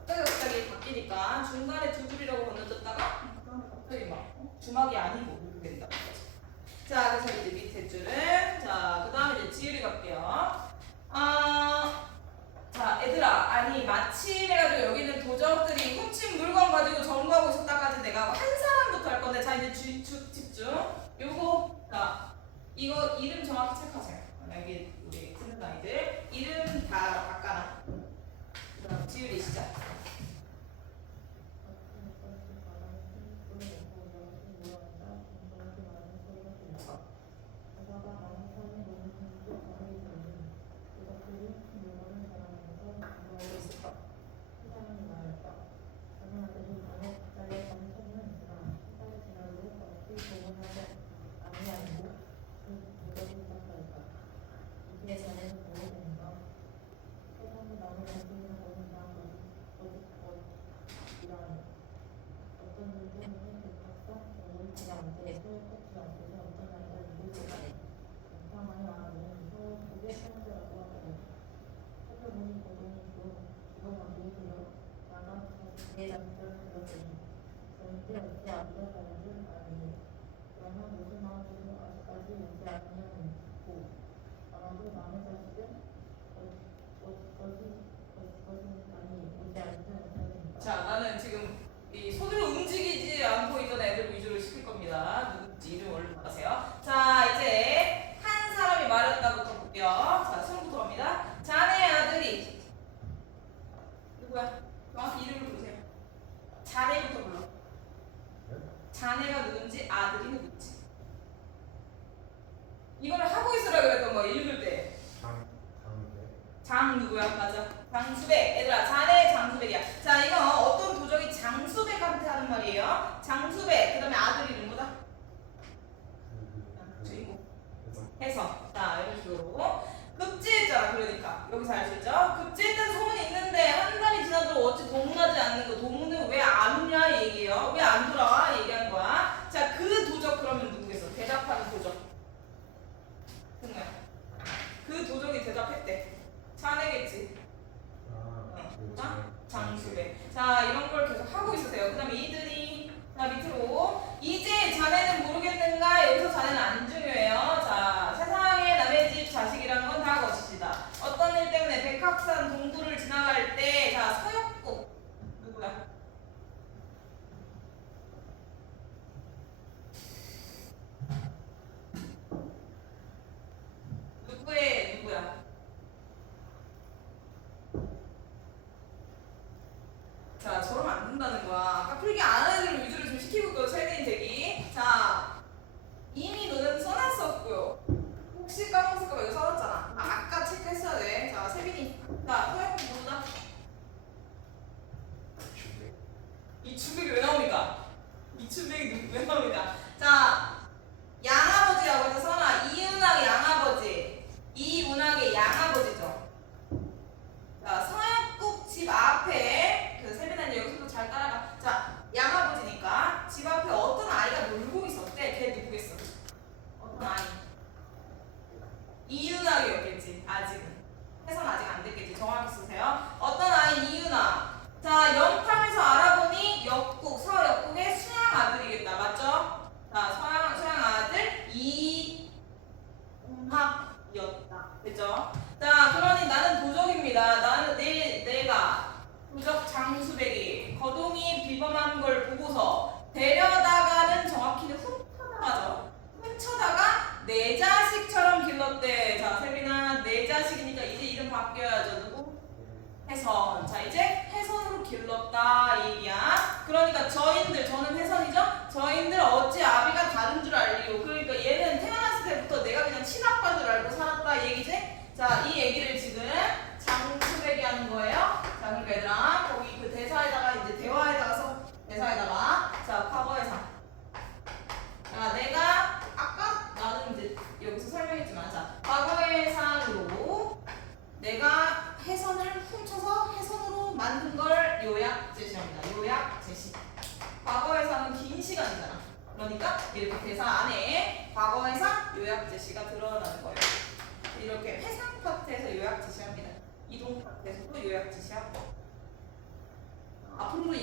갑자기 바뀌니까 중간에 두 줄이라고 건너졌다가 갑자기 막 주막이 아니고 이렇게 된다는 거죠. 자, 그래서 이제 밑에 줄은 자, 그 다음에 이제 지율이 갈게요. 자, 얘들아, 아니 마침 해가지고 여기는 도적들이 훔친 물건 가지고 점거하고 있었다까지 내가 한 사람부터 할 건데, 자 이제 집중. 요거 자 이거 이름 정확히 체크하세요. 여기 우리 듣는 아이들 이름 다 바꿔놔. 그다음 지율이 시작. 자, 나는 지금 이 손으로 움직이지 않고 있던 애들 위주로 시킬 겁니다. 누군지 이름 얼른 말하세요. 자, 이제 한 사람이 말했다부터 볼게요. 자, 수능부터 갑니다. 자네 아들이 누구야? 정확히 이름을 부르세요. 자네부터 불러. 자네가 누군지 아들이 누군지. 이거를 하고 있으라 그랬던 거 읽을 때. 장 누구야? 맞아. 장수백. 얘들아, 자네 장수백이야. 자, 이거 어떤 도적이 장수백한테 하는 말이에요. 장수백. 그 다음에 아들 이름 뭐다? 주인공. 해서. 자, 이런 식으로. 급제했잖아. 그러니까. 여기서 알 수 있죠? 급제했다는 소문이 있는데 한 달이 지나도 어찌 동나지 않는 거. 동무는 왜 안 오냐 얘기예요. 왜 안 돌아와? 얘기하는 거야. 자, 그 도적 그러면 누구겠어? 대답하는 도적. 그 도적이 대답했대. 자네겠지. 장수배. 자, 이런 걸 계속 하고 있으세요. 그 다음에 이들이 자 밑으로 이제 자네는 모르겠는가? 여기서 자네는 안 중요해요. 자, 세상에 남의 집 자식이란 건 다 것이시다. 어떤 일 때문에 백합산 동굴을 지나갈 때 자, 서역국 누구야? 누구야? 자, 저러면 안 된다는 거야. 아까 필기 안 하는 애들 위주로 좀 시키고 있거든, 세대인 대기. 자, 이미 너는 써놨었고요. 혹시 까먹었을까봐 이거 써놨잖아. 아까 체크했어야 돼. 자, 세빈이. 자, 서역국 누구다? 이춘백이 왜 나옵니까? 이춘백이 왜 나옵니까? 자, 양아버지라고 해서 써놔. 이은학 양아버지. 이은학의 양아버지죠. 자, 서역국 집 앞에 그 세빈아 이제 여기서도 잘 따라.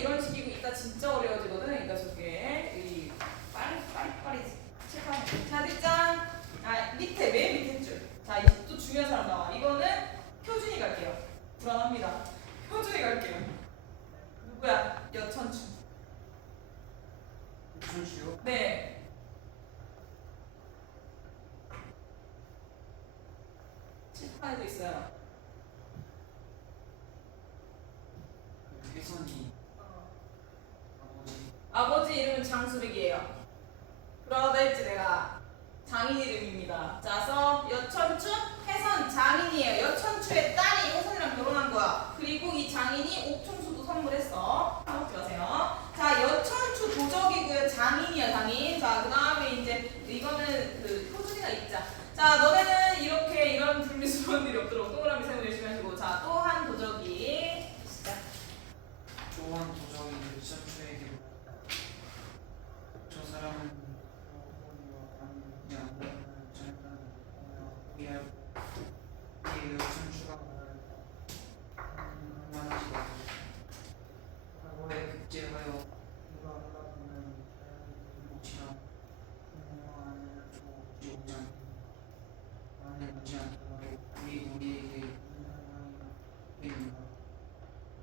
이런 식이고 이따 진짜 어려워지거든. 그러니까 저게 이 빨리 체크하면 돼. 자, 뒷장. 밑에 맨 밑에 줄. 자, 이제 또 중요한 사람 나와. 이거는 표준이 갈게요. 불안합니다. 표준이 갈게요. 누구야? 여천추. 여천추요? 네. 칠판에도 있어요. 그 혜선이 아버지 이름은 장수백이에요. 그러다 했지 내가. 장인 이름입니다. 자서 여천추 혜선 장인이에요. 여천추의 딸이 혜선이랑 결혼한 거야. 그리고 이 장인이 옥충수도 선물했어. 까먹지 마세요. 자, 여천추 도적이고요. 장인이야 장인. 자, 그 다음에 이제 이거는 그 표준이가 있자. 자, 너네는 이렇게 이런 불미스러운 일이 없도록 동그라미 세고 열심히 하시고. 자, 또 한 도적이 시작. 조한 도적이 여천추에게 저 사람은 여천추가 만나지가 과거에 급제하여 누가 하다보면 묻지나 공허하는 오지 않더라도 우리에게 무슨 상황이 있는가.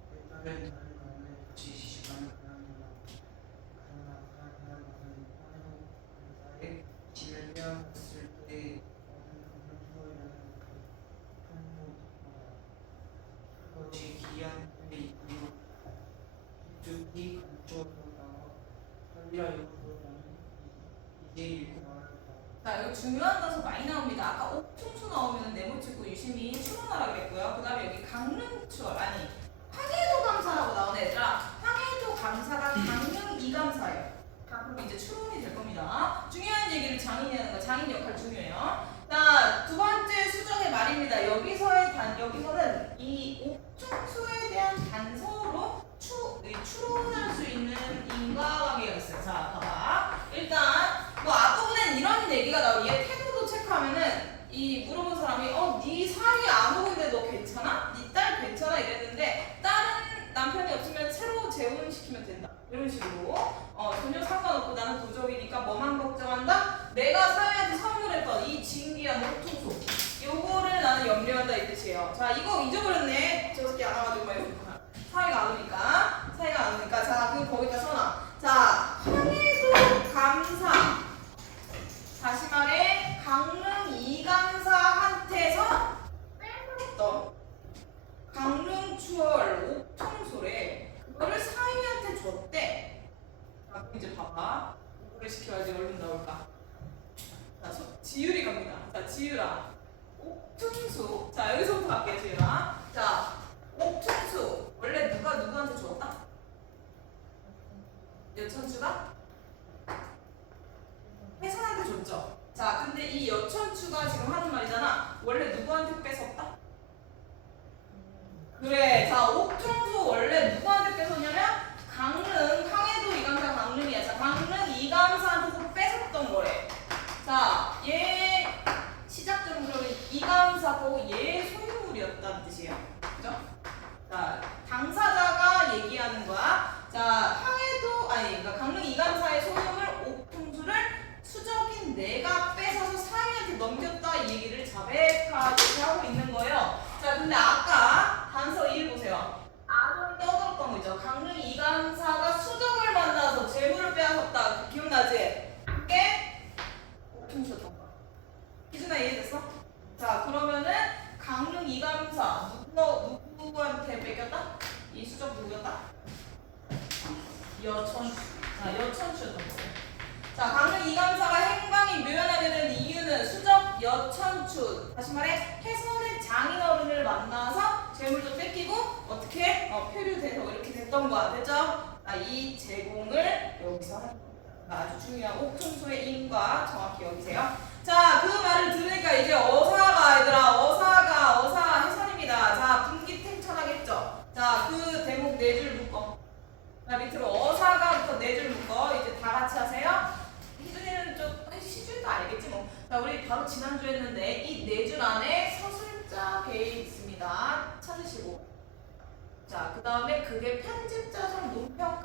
내 딸은 다른 가문에 같이 시집가는 그날입니다. 그러나 그날 것은 하나님 나의 집을 빼앗았을 때 얻은 강릉수월이라는 그것이 기이한 일이 이후 깊숙이 감추어서 나와 살리라 여호와는 이제 읽고 말하였다. 자, 이거 중요한 단서 많이 나옵니다. 아까 옥충수 나오면 네모치고 유심히 추론하라 그랬고요. 그 다음에 여기 강릉추월, 아니 황해도 감사라고 나오네 얘들아. 황해도 감사가 강릉 이감사예요. 그럼 이제 추론이 될 겁니다. 중요한 얘기를 장인이 하는 거, 장인 역할 중요해요. 자, 두 번째 수정의 말입니다. 여기서는 이 옥충수에 대한 단서로 추론할 수 있는 인과관계가 있어요. 자, 봐봐. 일단 뭐 앞부분엔 이런 얘기가 나오고 얘 태도도 체크하면은 이 물어본 사람이 네 사위 안 오고 있는데 너 괜찮아? 네 딸 괜찮아? 이랬는데 다른 남편이 없으면 새로 재혼시키면 된다. 이런 식으로 전혀 상관없고 나는 도적이니까 뭐만 걱정한다? 내가 사위한테 선물했던 이 진귀한 옥충수 요거를 나는 염려한다 이 뜻이에요. 자, 이거 잊어버렸네. 저 새끼 안 와가지고 막 이러고 사위가 안 오니까 자, 그럼 거기다 써놔. 자, 황해도 감사 다시 말해 강릉 이감사한테서 뺏었던 강릉추월 옥청소래 그거를 사위한테 줬대. 자, 그럼 이제 봐봐. 이거를 시켜야지 얼른 나올까. 자, 지율이 갑니다. 자, 지율아 옥충수. 자, 여기서부터 갈게요. 지율아. 자, 옥충수 원래 누구한테 주었다? 여천추가? 혜선한테 줬죠. 자, 근데 이 여천추가 지금 하는 말이잖아. 원래 누구한테 뺏었다? 그래. 자, 옥충수 원래 누구한테 뺏었냐면 강릉, 황해도 이감사 강릉이야. 자, 강릉 이감사한테서 뺏었던 거래. 자, 얘 시작점은 그러면 이감사고 얘 소유물이었다는 뜻이에요. 그죠? 자, 당사자가 얘기하는 거야. 자, 그러니까 강릉 이감사의 소유물 옥충수를 수적인 내가 뺏어서 사위한테 넘겼다 이 얘기를 자백하듯이 하고 있는 거예요. 자, 근데 아까 단서 1 보세요. 아동이 떠들었던 거 있죠. 강릉 이감사가 수적을 만나서 재물을 빼앗았다. 기억나지? 그게 옥충수였던 거야. 기준아 이해됐어? 자, 그러면은 강릉 이감사 누구한테 뺏겼다? 이 수적 누구였다? 여천추였던 거예요. 자, 강릉 이감사가 행방이 묘연하게 된 이유는 수적 여천추. 다시 말해 혜선의 장인어른을 만나서 재물도 뺏기고 어떻게 표류돼서 이렇게 됐던 거야. 됐죠? 이 제공을 여기서 하는 겁니다. 아주 중요한 옥충수의 인과 정확히 여기세요. 자, 그 말을 들으니까 이제 어사가 얘들아 어사 혜선입니다. 자, 분기탱천하겠죠. 자, 그 대목 4줄 묶어. 자, 밑으로 어사가부터 4줄 묶어. 이제 다 같이 하세요. 희준이는 좀 시준도 알겠지 뭐. 자, 우리 바로 지난주 했는데 이 4줄 안에 서술자 개입 있습니다. 찾으시고. 자, 그 다음에 그게 편집자성 논평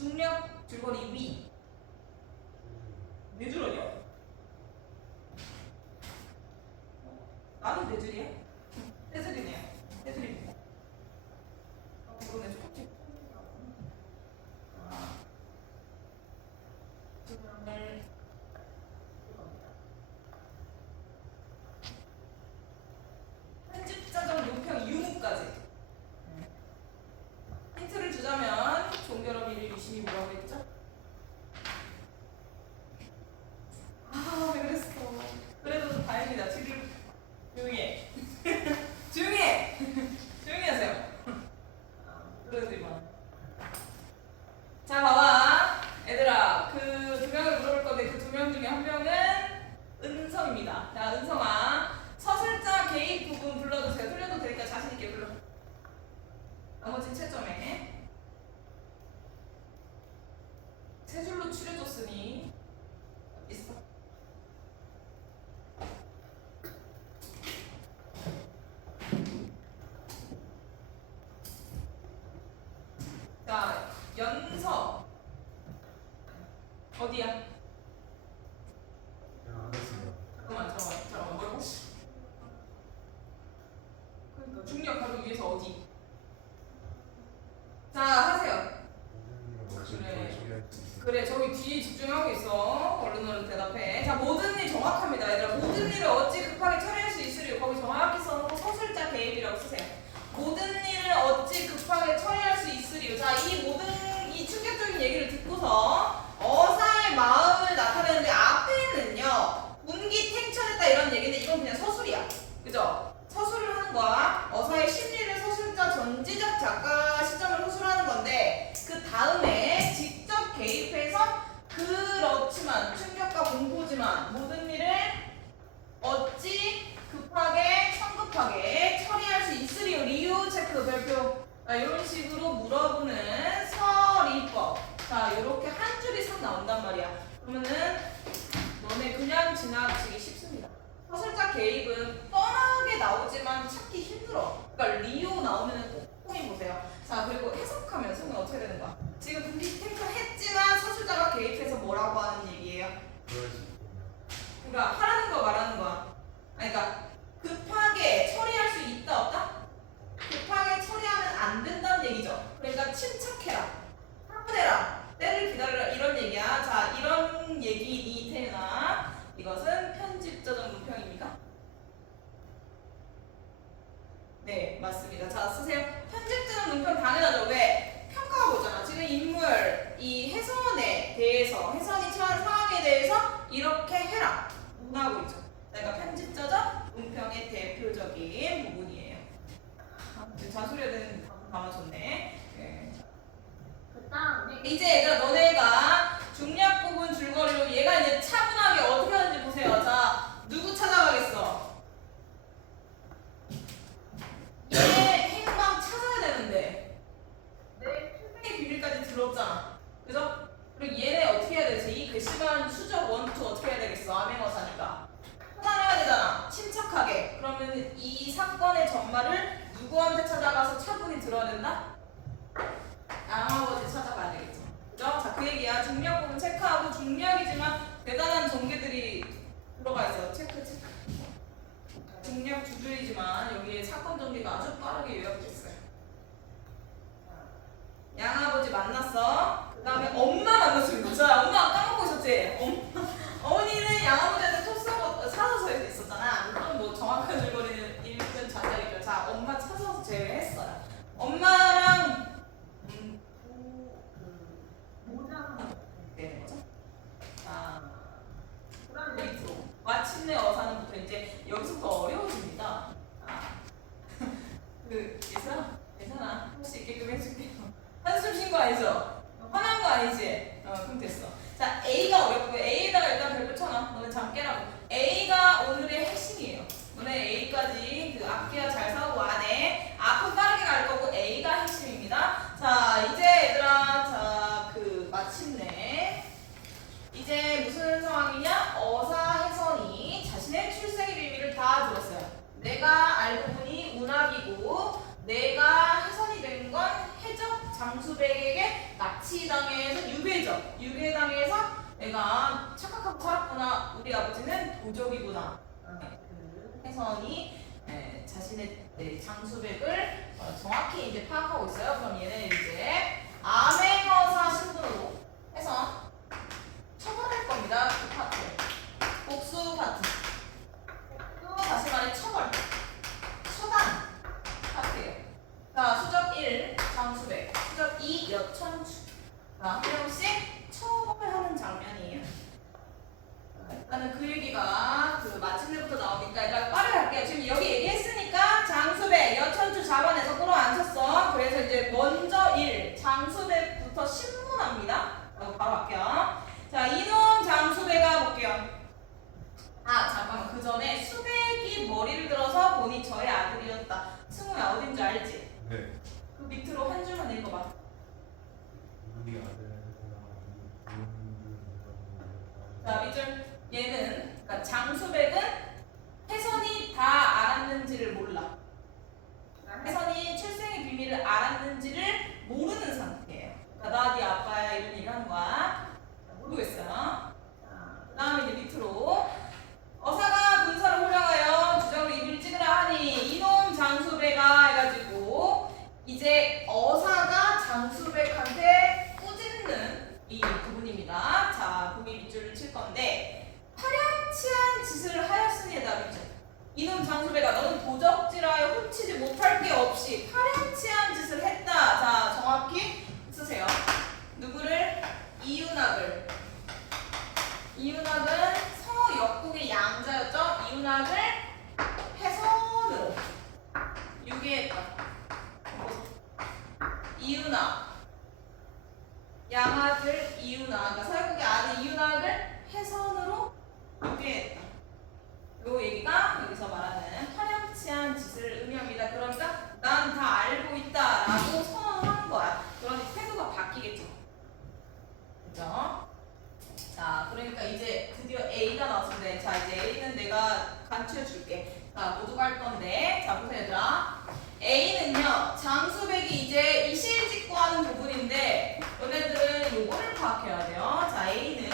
중력 줄거리 위. 네 줄 아니야? 나는 네 줄이야? 세 줄이네요. 세 줄입니다. 그러네, 조금씩. 중력을 편집자적 요평 유무까지. 힌트를 주자면 종결합의를 유심히 뭐라고 했죠? 아, 왜 그랬어? 그래도 다행이다. 지금 조용히 해. 조용히 해. 조용히 하세요. 그러지 마. 자, 봐봐. 얘들아, 그 두 명을 물어볼 건데 그 두 명 중에 한 명은 은성입니다. 자, 은성아. 서술자 개입 부분 불러주세요. 틀려도 되니까 자신있게 불러. 나머지 채점에. 세 줄로 추려줬으니 있어. 자, 연서 어디야? 잠깐만 뭐라고? 그러니까 중력 바로 위에서 어디? 자, 하세요. 그래, 저기 뒤에 집중하고 있어. 얼른 대답해. 자, 모든 일 정확합니다. 얘들아, 모든 일을 어찌 급하게 처리할 수 있으리요. 거기 정확히 써놓고 서술자 개입이라고 쓰세요. 모든 일을 어찌 급하게 처리할 수 있으리요. 자, 이 충격적인 얘기를 듣고서 어사의 마음을 나타내는데 앞에는요, 운기탱천했다 이런 얘기인데 이건 그냥 서술이야. 그죠? 서술을 하는 거야. 어사의 심리를 서술자 전지적 작가 시점을 호술하는 건데 그 다음에 직접 개입해서 그렇지만 충격과 공포지만 모든 일을 어찌 급하게 성급하게 처리할 수 있으리요. 리유 체크 별표. 이런 식으로 물어보는 서리법. 자, 이렇게 한 줄이 싹 나온단 말이야. 그러면은 너네 그냥 지나치기 쉽습니다. 서술자 개입은 뻔하게 나오지만 찾기 힘들어. 그러니까 리오 나오면은 꼭 포인 보세요. 자, 그리고 해석하면 승은 어떻게 되는 거야? 지금 탱크 했지만 서술자가 개입해서 뭐라고 하는 얘기예요? 그러니까 하라는 거 말하는 거야. 아니, 그러니까 급하게 처리할 수 있다 없다? 급하게 처리하면 안 된다는 얘기죠. 그러니까 침착해라, 차분해라, 때를 기다려라 이런 얘기야. 자, 이런 얘기니 태나 이것은 편집자적 문평입니까? 네, 맞습니다. 자, 쓰세요. 편집자적 문평 당연하죠. 왜? 평가하고 있잖아. 지금 인물 이 혜선에 대해서 혜선이 처한 상황에 대해서 이렇게 해라 하고 있죠. 그러니까 편집자적 문평의 대표적인 부분이에요. 자소리가 되는 담아줬네. 네. 이제 얘들아, 너네가 중력 부분 줄거리로 얘가 이제 차분하게 어떻게 하는지 보세요. 자, 누구 찾아가겠어? 얘 행방 찾아야 되는데 내 출생의 비밀까지 들었잖아. 그죠? 그리고 얘네 어떻게 해야 되지? 이 괘씸한 수적 원투 어떻게 해야 되겠어? 암행어사니까 찾아내야 되잖아. 침착하게. 그러면 이 사건의 전말을 누구한테 찾아가서 차분히 들어야 된다? 양아버지 찾아가야 되겠죠. 그죠? 자, 그 얘기야. 중력 부분 체크하고 중력이지만 대단한 전개들이 들어가 있어요. 체크. 중력 주주이지만 여기에 사건 전개가 아주 빠르게 요약됐어요. 양아버지 만났어. 그 다음에 엄마 만났습니다. 자, 엄마 까먹고 있었지? 어머니는 양아버지한테 사서서에 있었잖아. 물론 뭐 정확한 줄거리는 읽은 자세하겠죠. 자, 엄마 찾아서 제외했어요. 엄마랑 되는 거죠. 자, 밑으로 마침내 어사는부터 이제 여기서부터 어려워집니다. 괜찮아. 할 수 있게끔 해줄게요. 한숨 쉰 거 아니죠? 화난 거 아니지? 그럼 됐어. 자, A가 어렵고 A에다가 일단 별표 쳐놔. 너네 잠 깨라고. A가 오늘의 핵심이에요. 너네 A까지 그 앞뒤와 잘 싸우고 안에 앞은 빠르게 갈 거고 A가 핵심입니다. 자, 이제 얘들아, 자, 그 마침내 이제 무슨 상황이냐? 어사 혜선이 자신의 출생의 비밀을 다 들었어요. 내가 알고 보니 운학이고 내가 혜선이 된 건 해적 장수백에게 납치 자치당해서 유괴죠. 유괴당해서 내가 착각하고 살았구나. 우리 아버지는 도적이구나. 그 혜선이 자신의 장수백을 정확히 이제 파악하고 있어요. 그럼 얘는 이제 암행어사 신분으로 해서 처벌할 겁니다. 그 파트. 복수 파트. 또 다시 말해 처벌. 처단 파트예요. 자, 수적 1 장수백, 수적 2 여천주. 자, 한 명씩 처벌하는 장면이에요. 일단은 그 얘기가 그 마침내부터 나오니까 일단 빠르게 할게요. 지금 여기 얘기했으니까 장수백, 여천주 잡아내서 끌어안쳤어. 그래서 이제 먼저 1 장수백부터 신문합니다. 바로 할게요. 자, 이놈 장수배가 볼게요. 아, 잠깐만. 그 전에 수백이 머리를 들어서 보니 저의 아들이었다. 승우야, 어딘지 알지? 네. 그 밑으로 한 줄만 읽어봐. 우리 아들이나 자, 밑줄. 얘는, 그러니까 장수백은 혜선이 다 알았는지를 몰라. 혜선이 출생의 비밀을 알았는지를 모르는 상태예요. 그러니까 나 네 아빠야 이런 얘기를 하는 거야. 모르겠어요. 그 다음에 이제 밑으로 어사가 군사를 호령하여 주적으로 이불을 찍으라 하니 이놈 장수배가 해가지고 이제 어사가 장수백한테 꾸짖는 이 부분입니다. 자, 거기 밑줄을 칠 건데 파렴치한 짓을 하였으니에다 밑줄. 이놈 장수배가 너는 도적질하여 훔치지 못할 게 없이 파렴치한 짓을 했다. 자, 정확히 쓰세요. 누구를? 이윤학을. 이윤학은 서역국의 양자였죠. 이윤학을 혜선으로 유괴했다. 이윤학 양아들 이윤학, 그러니까 서역국의 아들 이윤학을 혜선으로 유괴했다. 요 얘기가 여기서 말하는 파렴치한 짓을 의미합니다. 그러니까 난 다 알고 있다라고 선언을 하는 거야. 그러니 태도가 바뀌겠죠. 그죠? 자, 그러니까 이제 드디어 A가 나왔는데, 자, 이제 A는 내가 간추려 줄게. 자, 모두가 할 건데, 자, 보세요, 얘들아. A는요, 장수백이 이제 이실직고하는 부분인데, 너네들은 요거를 파악해야 돼요. 자, A는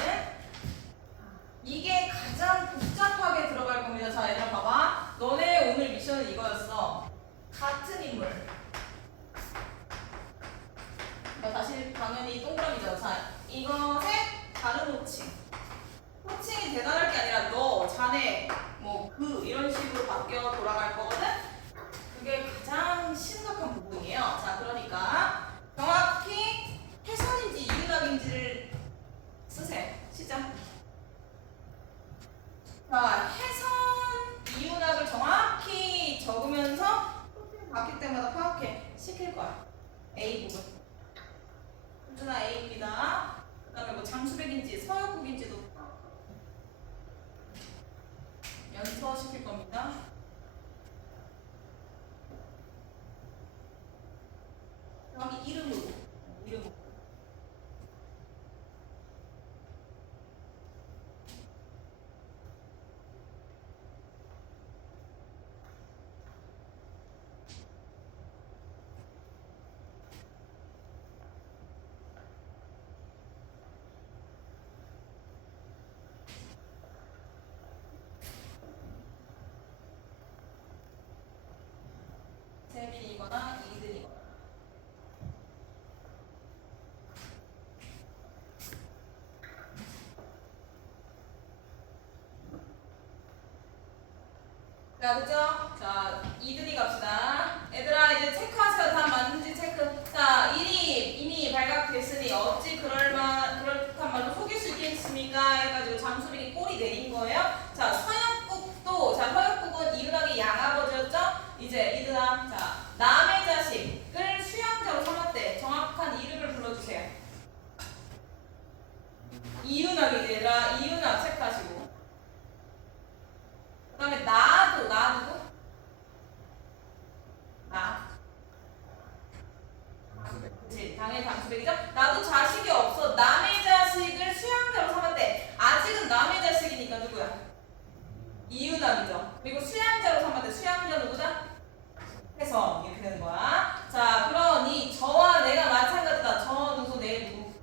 이게 가장 복잡하게 들어갈 겁니다. 자, 얘들아, 봐봐. 너네 오늘 미션은 이거였어. 같은 인물. 그러니까 다시 당연히 동그라미죠. 자, 이것의 다른 호칭. 호칭이 대단할 게 아니라 너, 자네, 뭐 그 이런 식으로 바뀌어 돌아갈 거거든. 그게 가장 심각한 부분이에요. 자, 그러니까 정확히 혜선인지 이윤학인지를 쓰세요. 시작. 자, 혜선 이윤학을 정확히 적으면서 호칭 바뀔 때마다 파악해 시킬 거야. A 부분. 현준아 A입니다. 그 다음에 뭐 장수백인지 서역국인지도 연서시킬 겁니다. 정확히 이름으로. 세빈이거나 이든이거나. 자, 그죠? 자, 이든이 갑시다. 얘들아, 이제 체크하세요. 다 맞는지 체크. 자, 이미 발각됐으니 어찌 그럴듯한 말로 속일 수 있겠습니까? 해가지고 장수백이 꼬리 내린 거예요. 자, 서역국도, 자, 서역국은 이윤학의 양아버지였죠? 이제 이든아, 자, 남의 자식을 수양자로 삼았대. 정확한 이름을 불러주세요. 이윤학이 얘들아, 이윤학 체크하시고. 그 다음에 나 누구? 나. 그치, 당연히 장수백이죠? 나도 자식이 없어. 남의 자식을 수양자로 삼았대. 아직은 남의 자식이니까 누구야? 이윤학이죠. 그리고 수양자로 삼았대. 수양자 누구다? 혜선. 이렇게 되는 거야. 자, 그러니 저와 내가 마찬가지다. 저 누구, 내 누구?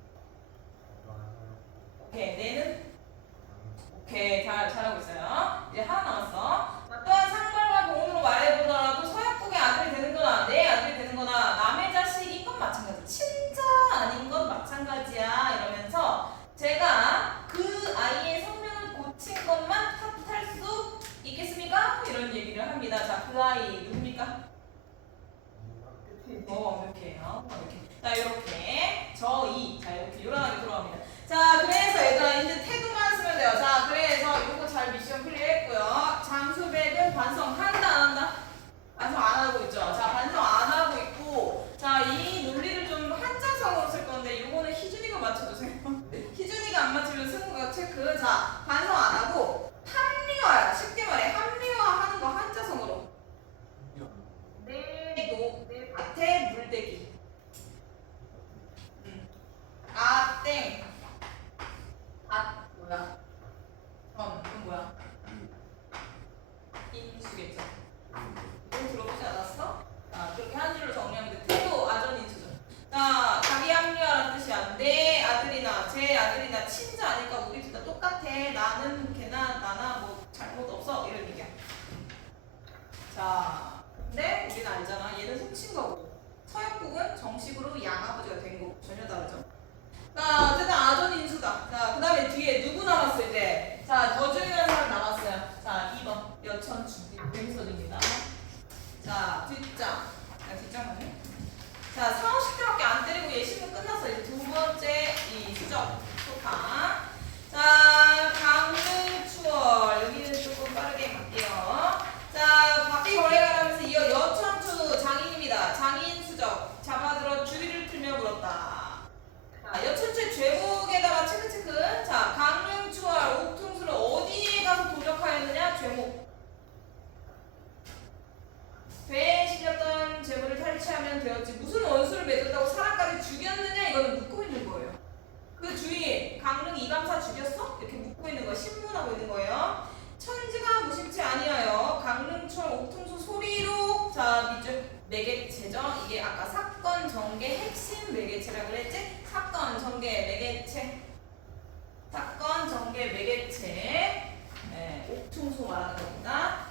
자, 근데 우리는 알잖아. 얘는 훔친 거고 서역국은 정식으로 양아버지가 된 거고 전혀 다르죠. 자, 어쨌든 아전 인수다. 자, 그 다음에 뒤에 누구 남았을 때? 자, 더 중요한 사람 남았어요. 자, 2번 여천추. 이거 재밌어집니다. 자, 뒷장. 뒷장 맞네. 자, 4, 50대밖에 안 때리고 얘 신문 끝났어. 이제 두 번째 이 수적 소탕. 자, 강릉 추월. 여기는 조금 빠르게 갈게요. 자, 바삐 거래가라면서 이어 여천추 장인입니다. 장인 수적. 잡아들어 주리를 틀며 물었다. 자, 여천추의 죄목에다가 체크체크. 자, 강릉 추월 옥퉁수를 어디에 가서 도적하였느냐? 죄목. 배에 실렸던 재물을 탈취하면 되었지 무슨 원수를 맺었다고 사람까지 죽였느냐 이거는 묻고 있는 거예요. 그 주인 강릉 이감사 죽였어? 이렇게 묻고 있는 거예요. 신문하고 있는 거예요. 천지가 무심치 아니하여 강릉철 옥퉁수 소리로 자 밑줄 매개체죠. 이게 아까 사건 전개 핵심 매개체라고 그랬지? 사건 전개 매개체 사건 전개 매개체 네, 옥퉁수 말하는 겁니다.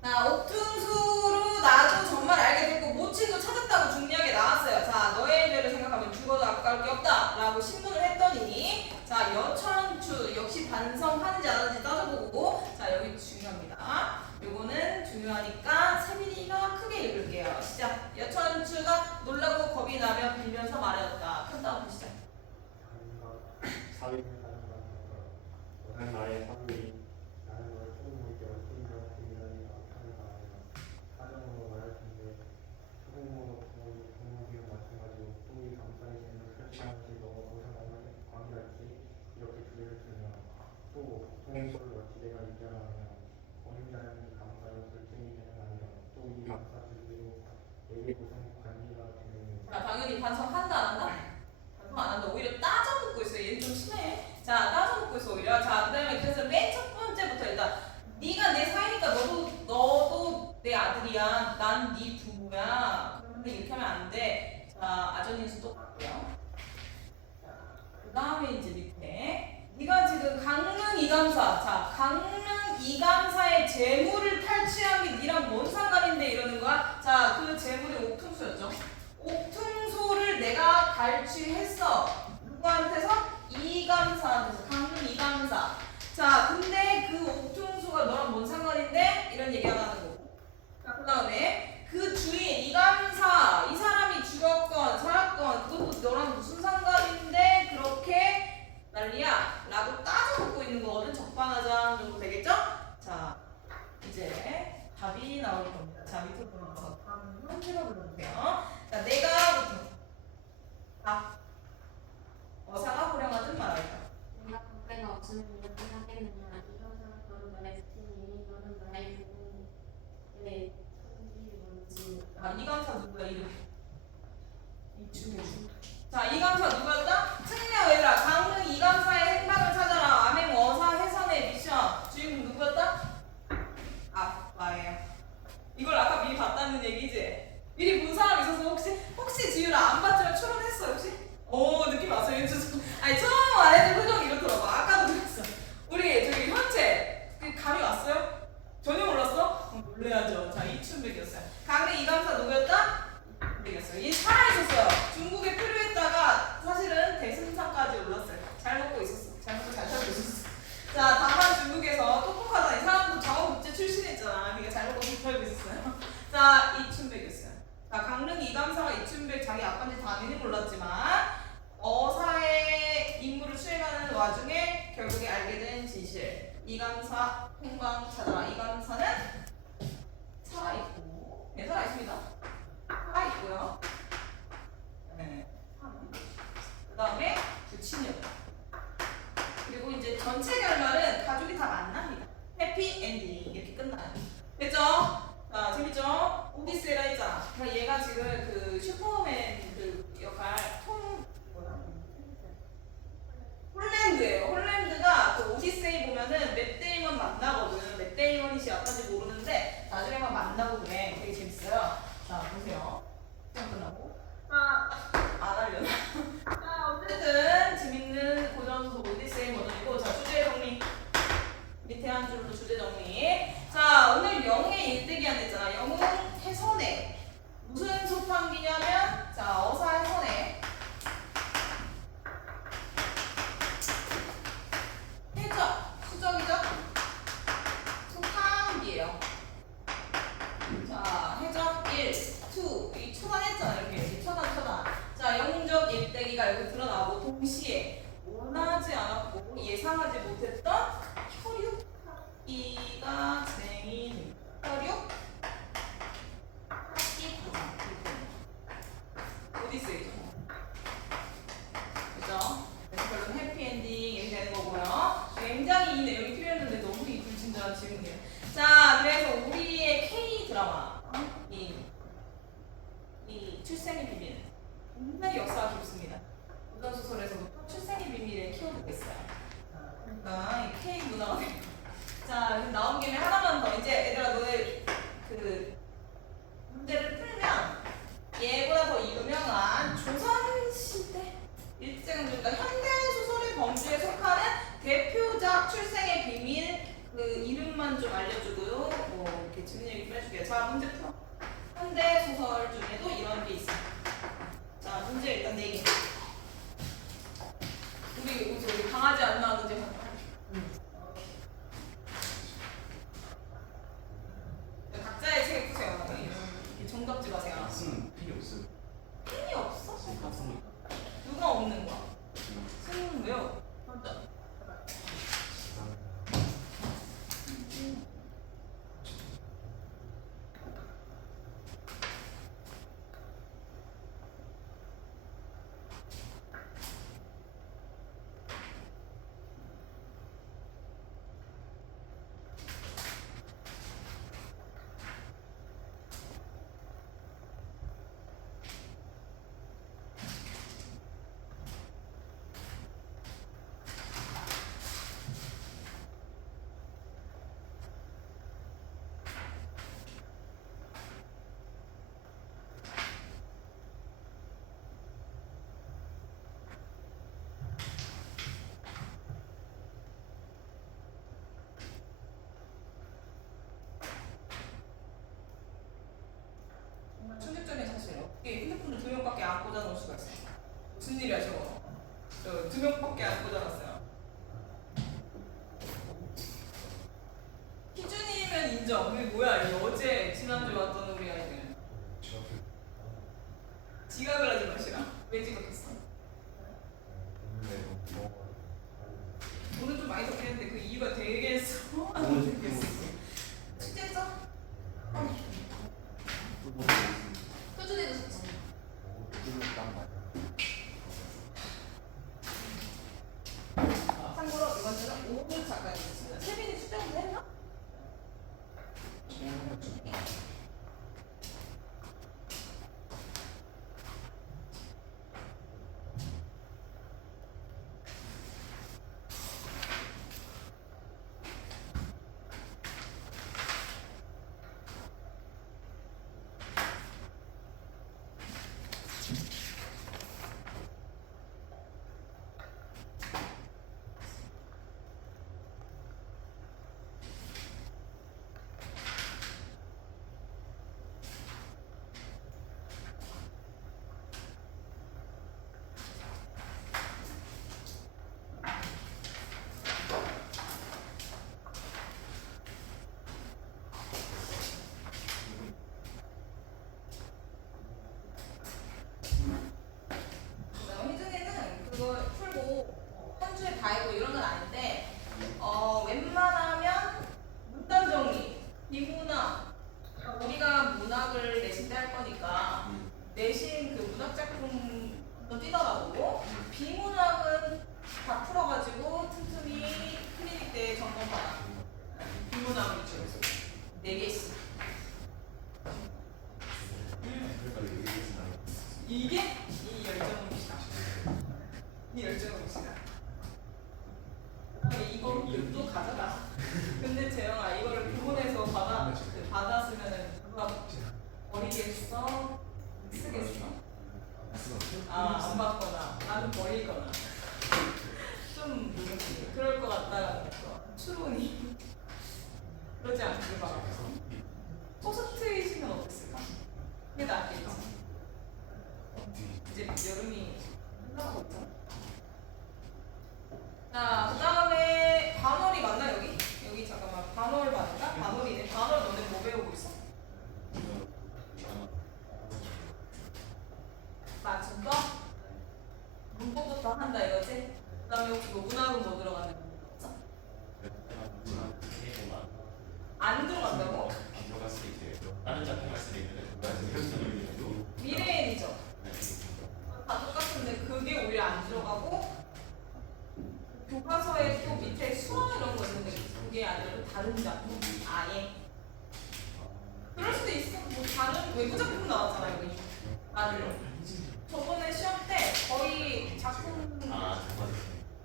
자, 옥퉁수로 나도 정말 알게 됐고 모친도 찾았다고 중요하게 나왔어요. 자, 너의 죄를 생각하면 죽어도 아까울 게 없다 라고 신문을 했더니 자, 여천추 역시 반성하는지 안 하는지 따져보고 자, 여기 중요합니다. 요거는 중요하니까 세민이가 크게 읽을게요. 시작. 여천추가 놀라고 겁이 나며 빌면서 말하였다. 큰 따옴 시작. 사위를 가는 것과 너는 나의 사위 나는 너를 소금을 깨워 소금과 비밀하니라 하는 바라니라 사정으로 말할 텐데 소금으로 부모기와 마찬가지로 또이 감사의 재물을 설치하는지 너가 무슨 관계할지 이렇게 주의를 들며 또 통행소를 어찌 내가 입장하며 권위자는 감사로 설정이 되는 아니라 또 이 감사 주제로 내게 무슨 관계가 되느냐. 자, 당연히 반성한다 안 한다? 반성 안 한다. 오히려 따져 묻고 있어요. 얘는 좀 심해. 자, 따져 묻고 있어 오히려. 자, 그다음에 그래서 맨 첫 번째부터 일단 네가 내 사이니까 너도 내 아들이야. 난 네 부모야. 그런데 이렇게 하면 안 돼. 자, 아전인수 똑같고요. 자, 그다음에 이제 밑에 네가 지금 강릉 이감사. 자, 강릉 이감사의 재물을 탈취한 게 네랑 뭔 상관인데 이러는 거야. 자, 그 재물이 옥퉁수였죠. 옥퉁소를 내가 갈취했어. 누구한테서? 이감사한테서. 강릉 이감사. 자, 근데 그 옥퉁소가 너랑 뭔 상관인데? 이런 얘기 하나 하는 거고. 자, 그 다음에 그 주인 이감사 이 사람이 죽었건 살았건 그것도 너랑 무슨 상관인데 그렇게 난리야? 라고 따져보고 있는 거거든. 적반하장 정도 되겠죠? 자, 이제 답이 나올 겁니다. 자, 밑으로 돌아가서 다음 현재로 불러주세요. 자, 내가부터 어사가 불행하든 말할까. 내가 복배가 없으면 이렇게 하겠느냐. 이런 너는 너의 스승이 너는 나의 부모의 천지 뭔지. 아, 이감사 누구야 이름? 이충. 자, 이감사 누구였다? 측량 얘들아. 강릉 이감사의 행방을 찾아라. 암행 어사 해선의 미션. 주인공 누구였다? 아빠예요. 이걸 아까 미리 봤다는 얘기지? 미리 본 사람 있어서 혹시 지유라 안 봤지만 추론했어 혹시? 오, 느낌 왔어. 윤주수. 아니 처음 말해준 표정이 이렇더라고. 아까도 그랬어. 우리 저기 현채 감이 왔어요? 전혀 몰랐어? 놀래야죠. 자, 이춘백이었어요. 강릉 이감사 누구였다? 이춘백이었어요. 얘 살아있었어요. 중국에 표류했다가 사실은 대승상까지 올랐어요. 잘 먹고 있었어. 잘 먹고 잘 살고 있었어. 자, 다만 중국에서 똑똑하다. 이 사람도 장어국제 출신이었잖아. 그러니까 잘 먹고 잘 살고 있었어요. 자, 이춘백이었어요. 자, 강릉 이감사가 이춘백 자기 아빠인지 당연히 몰랐지만 어사의 임무를 수행하는 와중에 결국에 알게 된 진실. 이감사 행방 찾아라. 이감사는 살아있고, 네, 살아있습니다. 살아있고요. 네, 그 다음에 부친녀. 그리고 이제 전체 결말은 가족이 다 만납니다. 해피 엔딩 이렇게 끝나요. 됐죠? 자, 재밌죠? 오디세이라 했잖아. 그러니까 얘가 지금 그 슈퍼맨 그 역할 홀랜드예요. 홀랜드가 그 오디세이 보면은 맷 데이먼 만나 안에서 우리의 K 드라마 이 출생의 비밀 굉장히 역사가 깊습니다. 어떤 소설에서부터 출생의 비밀을 키워두고 있어요. 그러니까 이 K 문화가 자 나온 김에 하나만 더 이제 얘들아 너네 그 문제를 풀면 얘보다 더 유명한 조선시대 일제강점기 현대 소설의 범주에 속하는 대표작 출생의 비밀 그 이름만 좀 알려주고요. 뭐 이렇게 질문 얘기 좀 해줄게요. 자 문제 풀어. 현대 소설 중에도 이런 게 있어. 자 문제 일단 4개. 우리 강아지 안 나온 문제 봐. 각자의 책 푸세요. 정답지 마세요. 필요 없음. 펜이 없어? 없습니다. 누가 없는 거야? 승은 왜요? 맞다. 충격적인 사실이에요. 어떻게 핸드폰을 2명밖에 안 꽂아놓을 수가 있어요? 무슨 일이야 저거? 저 2명밖에 안 꽂아놨어요. 희준이면 인정. 이게 뭐야? 이게 어제 지난주에 왔던 우리 아이들. 지각을 하지 마시라. 왜 지각했어? 오늘 좀 많이 덥긴 했는데 그 이유가 되게 안 되겠어. 축제죠? 표준에도 좋지. 참고로 이번 주는 5분 잠깐 있습니다. 세빈이 숙제 공부 했나? 희준이는 그거 풀고 한 주에 다 해고 이런 건 아닌데 웬만하면 문단 정리, 비문학 우리가 문학을 내신 때 할 거니까 내신 그 문학 작품도 뛰더라고. 비문학은 다 풀어가지고 틈틈이 클리닉 때 점검 받아. 비문학 위주로 4개씩. 이게 이 열정이시다. 이 열정이시다. 이거 또 가져가. 근데 재영아 이거를 교본에서 받았으면은 누가 버리겠어? 쓰겠어? 안 받거나 나는 버리거나 좀 그럴 것 같다라는 거. 추론이 그러지 않길 바라고. 포스트잇이면 어땠을까? 그게 낫겠지. 이제 여름이 끝나고 있잖아. 자, 그 다음에 반월이 맞나 여기? 여기 잠깐만 반월 맞나? 반월이네. 반월 너네 뭐 배우고 있어? 맞춘 거? 문법부터 한다 이거지? 그 다음에 혹시 뭐 문학은 뭐 들어가는 거 없어? 안 들어간다고? 다른 작품 할 수도 있는데 미래엔이죠? 다 똑같은데 그게 오히려 안 들어가고 교과서에 또 밑에 수학 이런 거 있는데 그게 아니라 또 다른 작품 아예 그럴 수도 있어. 뭐 다른 외부 작품 나왔잖아 여기. 아니요. 저번에 시험 때 거의 작품 아 잠깐.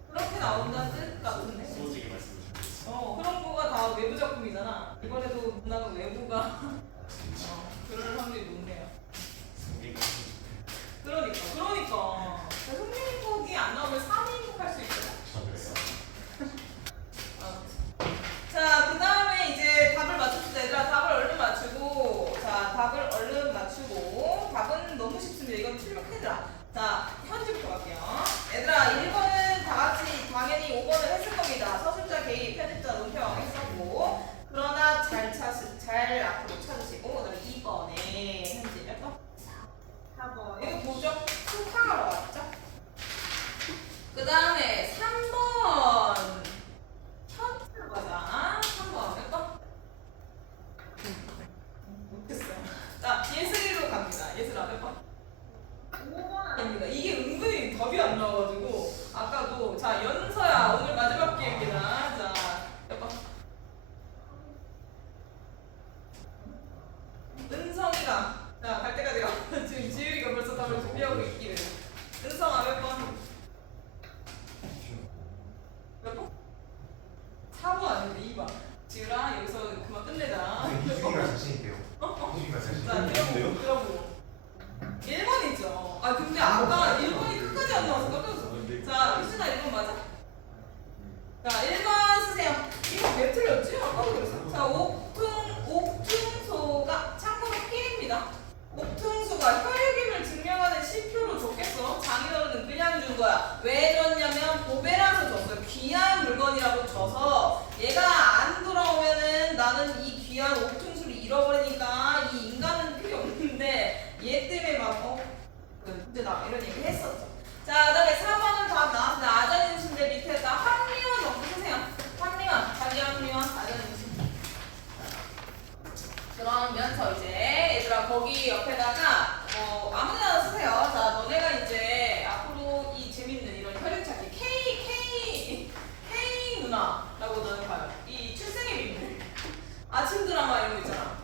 그렇게 나온다는 뜻 같은데. 소직이 말씀을 주셨어요. 그런 거가 다 외부 작품이잖아. 이번에도 문학은 외부가 그럴 확률이 높네요. 승리가 그러니까. 흥민곡이 안 나오면 3인국 할 수 있거든. 그래요. 자, 그 다음에 이제 답을 맞춥시다. 얘들아, 답을 얼른 맞추고. 자, 답을 얼른 맞추고. 답은 너무 쉽습니다. 이건 틀리면 큰일 나. 자, 현지부터 갈게요. 얘들아, 1번은 다 같이 당연히 5번을 했을 겁니다. 서술자 개입, 편집자 논평 했었고. 그러나 잘 앞으로 찾으시고. 그 다음에 2번에 현지 몇 번? 4번. 이거 도적 수상하러 왔죠? 그 다음에 3번. 현지로 가자. 3번 몇 번? 못했어요. 자, 예슬이로 갑니다. 예슬아 몇 번? 5번 아닙니다. 이게 은근히 답이 안 나와가지고 아까도 자 연서야 오늘 마지막 기회입니다. 자 몇 번? 은성이가 자 갈 때까지 가. 지금 지율이가 벌써 답을 준비하고 있기를. 은성아 몇 번? 몇 번? 4번 아닌데 2번. 지율아 여기서 그만 끝내자. 몇 번? 희준이가 자신 있대요. 희준이가 자신 자 있대요. 들어보고 1번이죠. 아 근데 아까 1번이 끝까지 안 나와서 깜짝 놀랐어. 자 희준아 1번 맞아? 자 1번 쓰세요. 이거 왜 틀렸지? 아까도 그랬어. 자 옥퉁소가 참고로 필입니다. 옥퉁소가 혈육임을 증명하는 시표로 줬겠어. 장인어른은 그냥 준 거야. 왜 줬냐면 보배라서 줬어요. 귀한 물건이라고 줘서 얘가 안 돌아오면은 나는 이 귀한 옥퉁소를 잃어버리니까 이 인간은 필요 없는데 얘 때문에 막 문제다 이런 얘기 했었죠. 자 그다음에 4번은 답 나왔습니다. 아전인 순대 밑에다 합리화 정도 쓰세요. 합리화, 자기 합리화, 아전인 순대. 그러면서 이제 얘들아 거기 옆에다가 아무데나 쓰세요. 자 너네가 이제 앞으로 이 재밌는 이런 혈육 찾기 K 문화라고 너는 봐요. 이 출생의 비밀, 아침 드라마 이런 거 있잖아.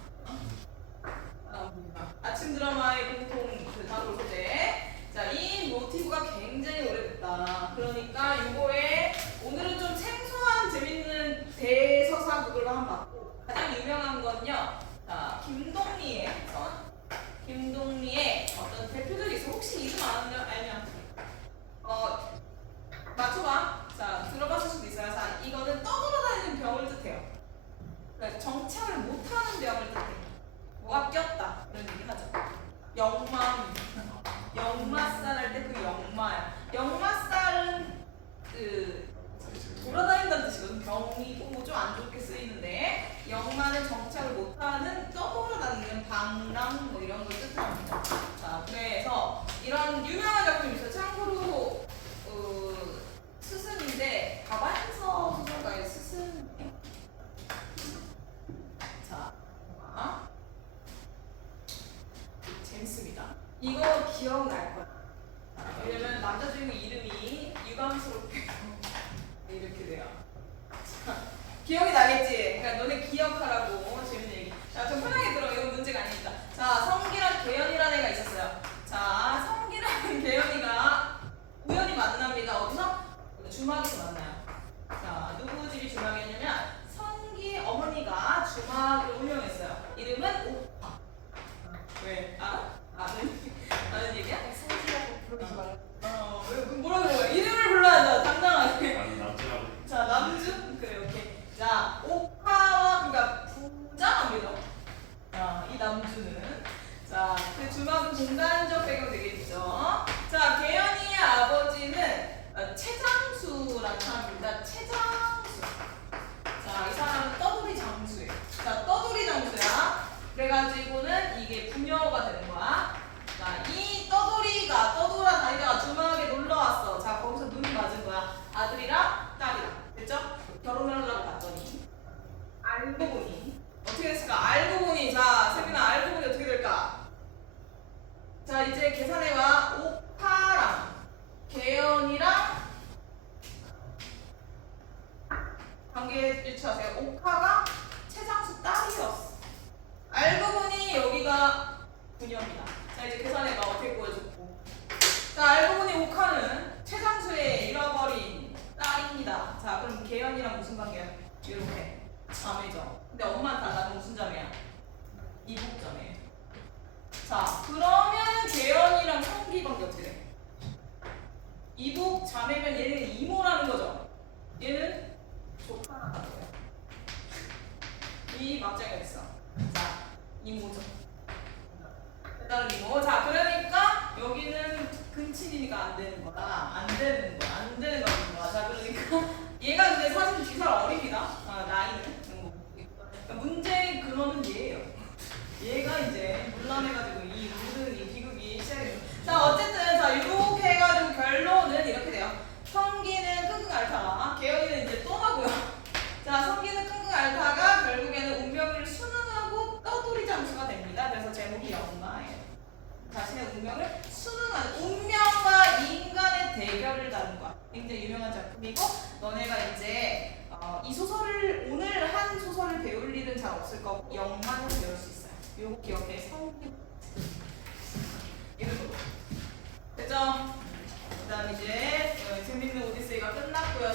아침 드라마의 공통 그 단골 소재. 자, 이 모티브가 굉장히 오래됐다. 그러니까 이거에 오늘은 좀 생소한 재밌는 대서사극을 한번 봤고 가장 유명한 건요. 자, 김동리의 어떤 대표적인 있어. 혹시 이름 알면 맞춰봐. 자, 들어봤을 수도 있어요. 자, 이거는 떠돌아다니는 병을 뜻해요. 그러니까 정착을 못하는 병을 뜻해요. 뭐가 꼈다 이런 얘기 하죠. 역마살 할 때 그 역마야. 역마살은 그 돌아다닌다는 뜻이거든. 병이고 좀 안 좋게 쓰이는데 역마는 정착을 못하는 떠돌아다니는 방랑 뭐 이런 걸 뜻합니다. 자 그래서 이런 유명한 작품이 있어요. 참고로 스승인데 가반서 소설가의 스승. 자. 재밌습니다. 이거 기억날 거야. 왜냐면 남자 주인공 이름이 유감스럽게 이렇게 돼요. 기억이 나겠지? 그러니까 너네 기억하라고 재밌는 얘기. 자, 좀 편하게 들어. 이건 문제가 아닙니다. 자, 성기랑 개연이라는 애가 있었어요. 자, 성기랑 개연이가 우연히 만납니다. 어디서? 주막에서 만나요. 자, 누구 집이 주막이었냐면 성기의 어머니가 주막을 운영했어요. 이름은 오파. 왜? 알아? 아는 얘기야? 성지라고 부르지 말고. 뭐라 그래? 이름을 불러야 당당하게. 남자라고. 자, 남주? 그래, 오케이. 자, 오파와 그러니까 부자입니다. 자, 이 남주는. 자, 그 주막은 공간적 배경 되겠죠. 자, 개연이의 아버지는 최장수라는 사람입니다. 최장수. 자, 이 사람은 떠돌이 장수예요. 자, 떠돌이 장수야. 그래가지고는 이게 부녀가 되는 거야. 자, 이 떠돌이가 떠돌아다니다가 주막에 놀러 왔어. 자, 거기서 눈이 맞은 거야. 아들이랑 딸이랑. 됐죠? 결혼을 하려고 봤더니 알고 보니 어떻게 됐을까? 알고 보니 자, 세빈아 알고 보니 어떻게 될까? 자, 이제 계산해봐. 오파랑 개연이랑 자매죠. 근데 엄마는 달라. 무슨 자매야? 이복 자매. 자, 그러면 재현이랑 성기 관계 어떻게 돼? 이복 자매면 얘는 이모라는 거죠. 얘는 조카라는 거예요. 이 막장이 어딨어? 자, 이모죠. 다른 이모. 자, 그러니까 여기는 근친이니까 안 되는 거다. 안 되는 거야. 자, 그러니까 얘가 근데 사실 2살 어립니다. 나이는. 문제의 근원은 얘예요. 얘가 이제 물람해가지고 이 모든 이 비극이 시작이. 자, 어쨌든 자 이렇게 해가지고 결론은 이렇게 돼요. 성기는 끙끙 앓다가 계열이는 이제 또 나고요. 자, 성기는 끙끙 앓다가 결국에는 운명을 순응하고 떠돌이 장수가 됩니다. 그래서 제목이 영마예요. 자신의 운명을 순응하는 운명과 인간의 대결을 다룬 거야. 굉장히 유명한 작품이고 너네가 이제 이 소설을 오늘 한 소설을 배울 일은 잘 없을 거고 영만은 배울 수 있어요. 요거 기억해. 성기. 이거 됐죠? 그다음 이제 재밌는 오디세이가 끝났고요.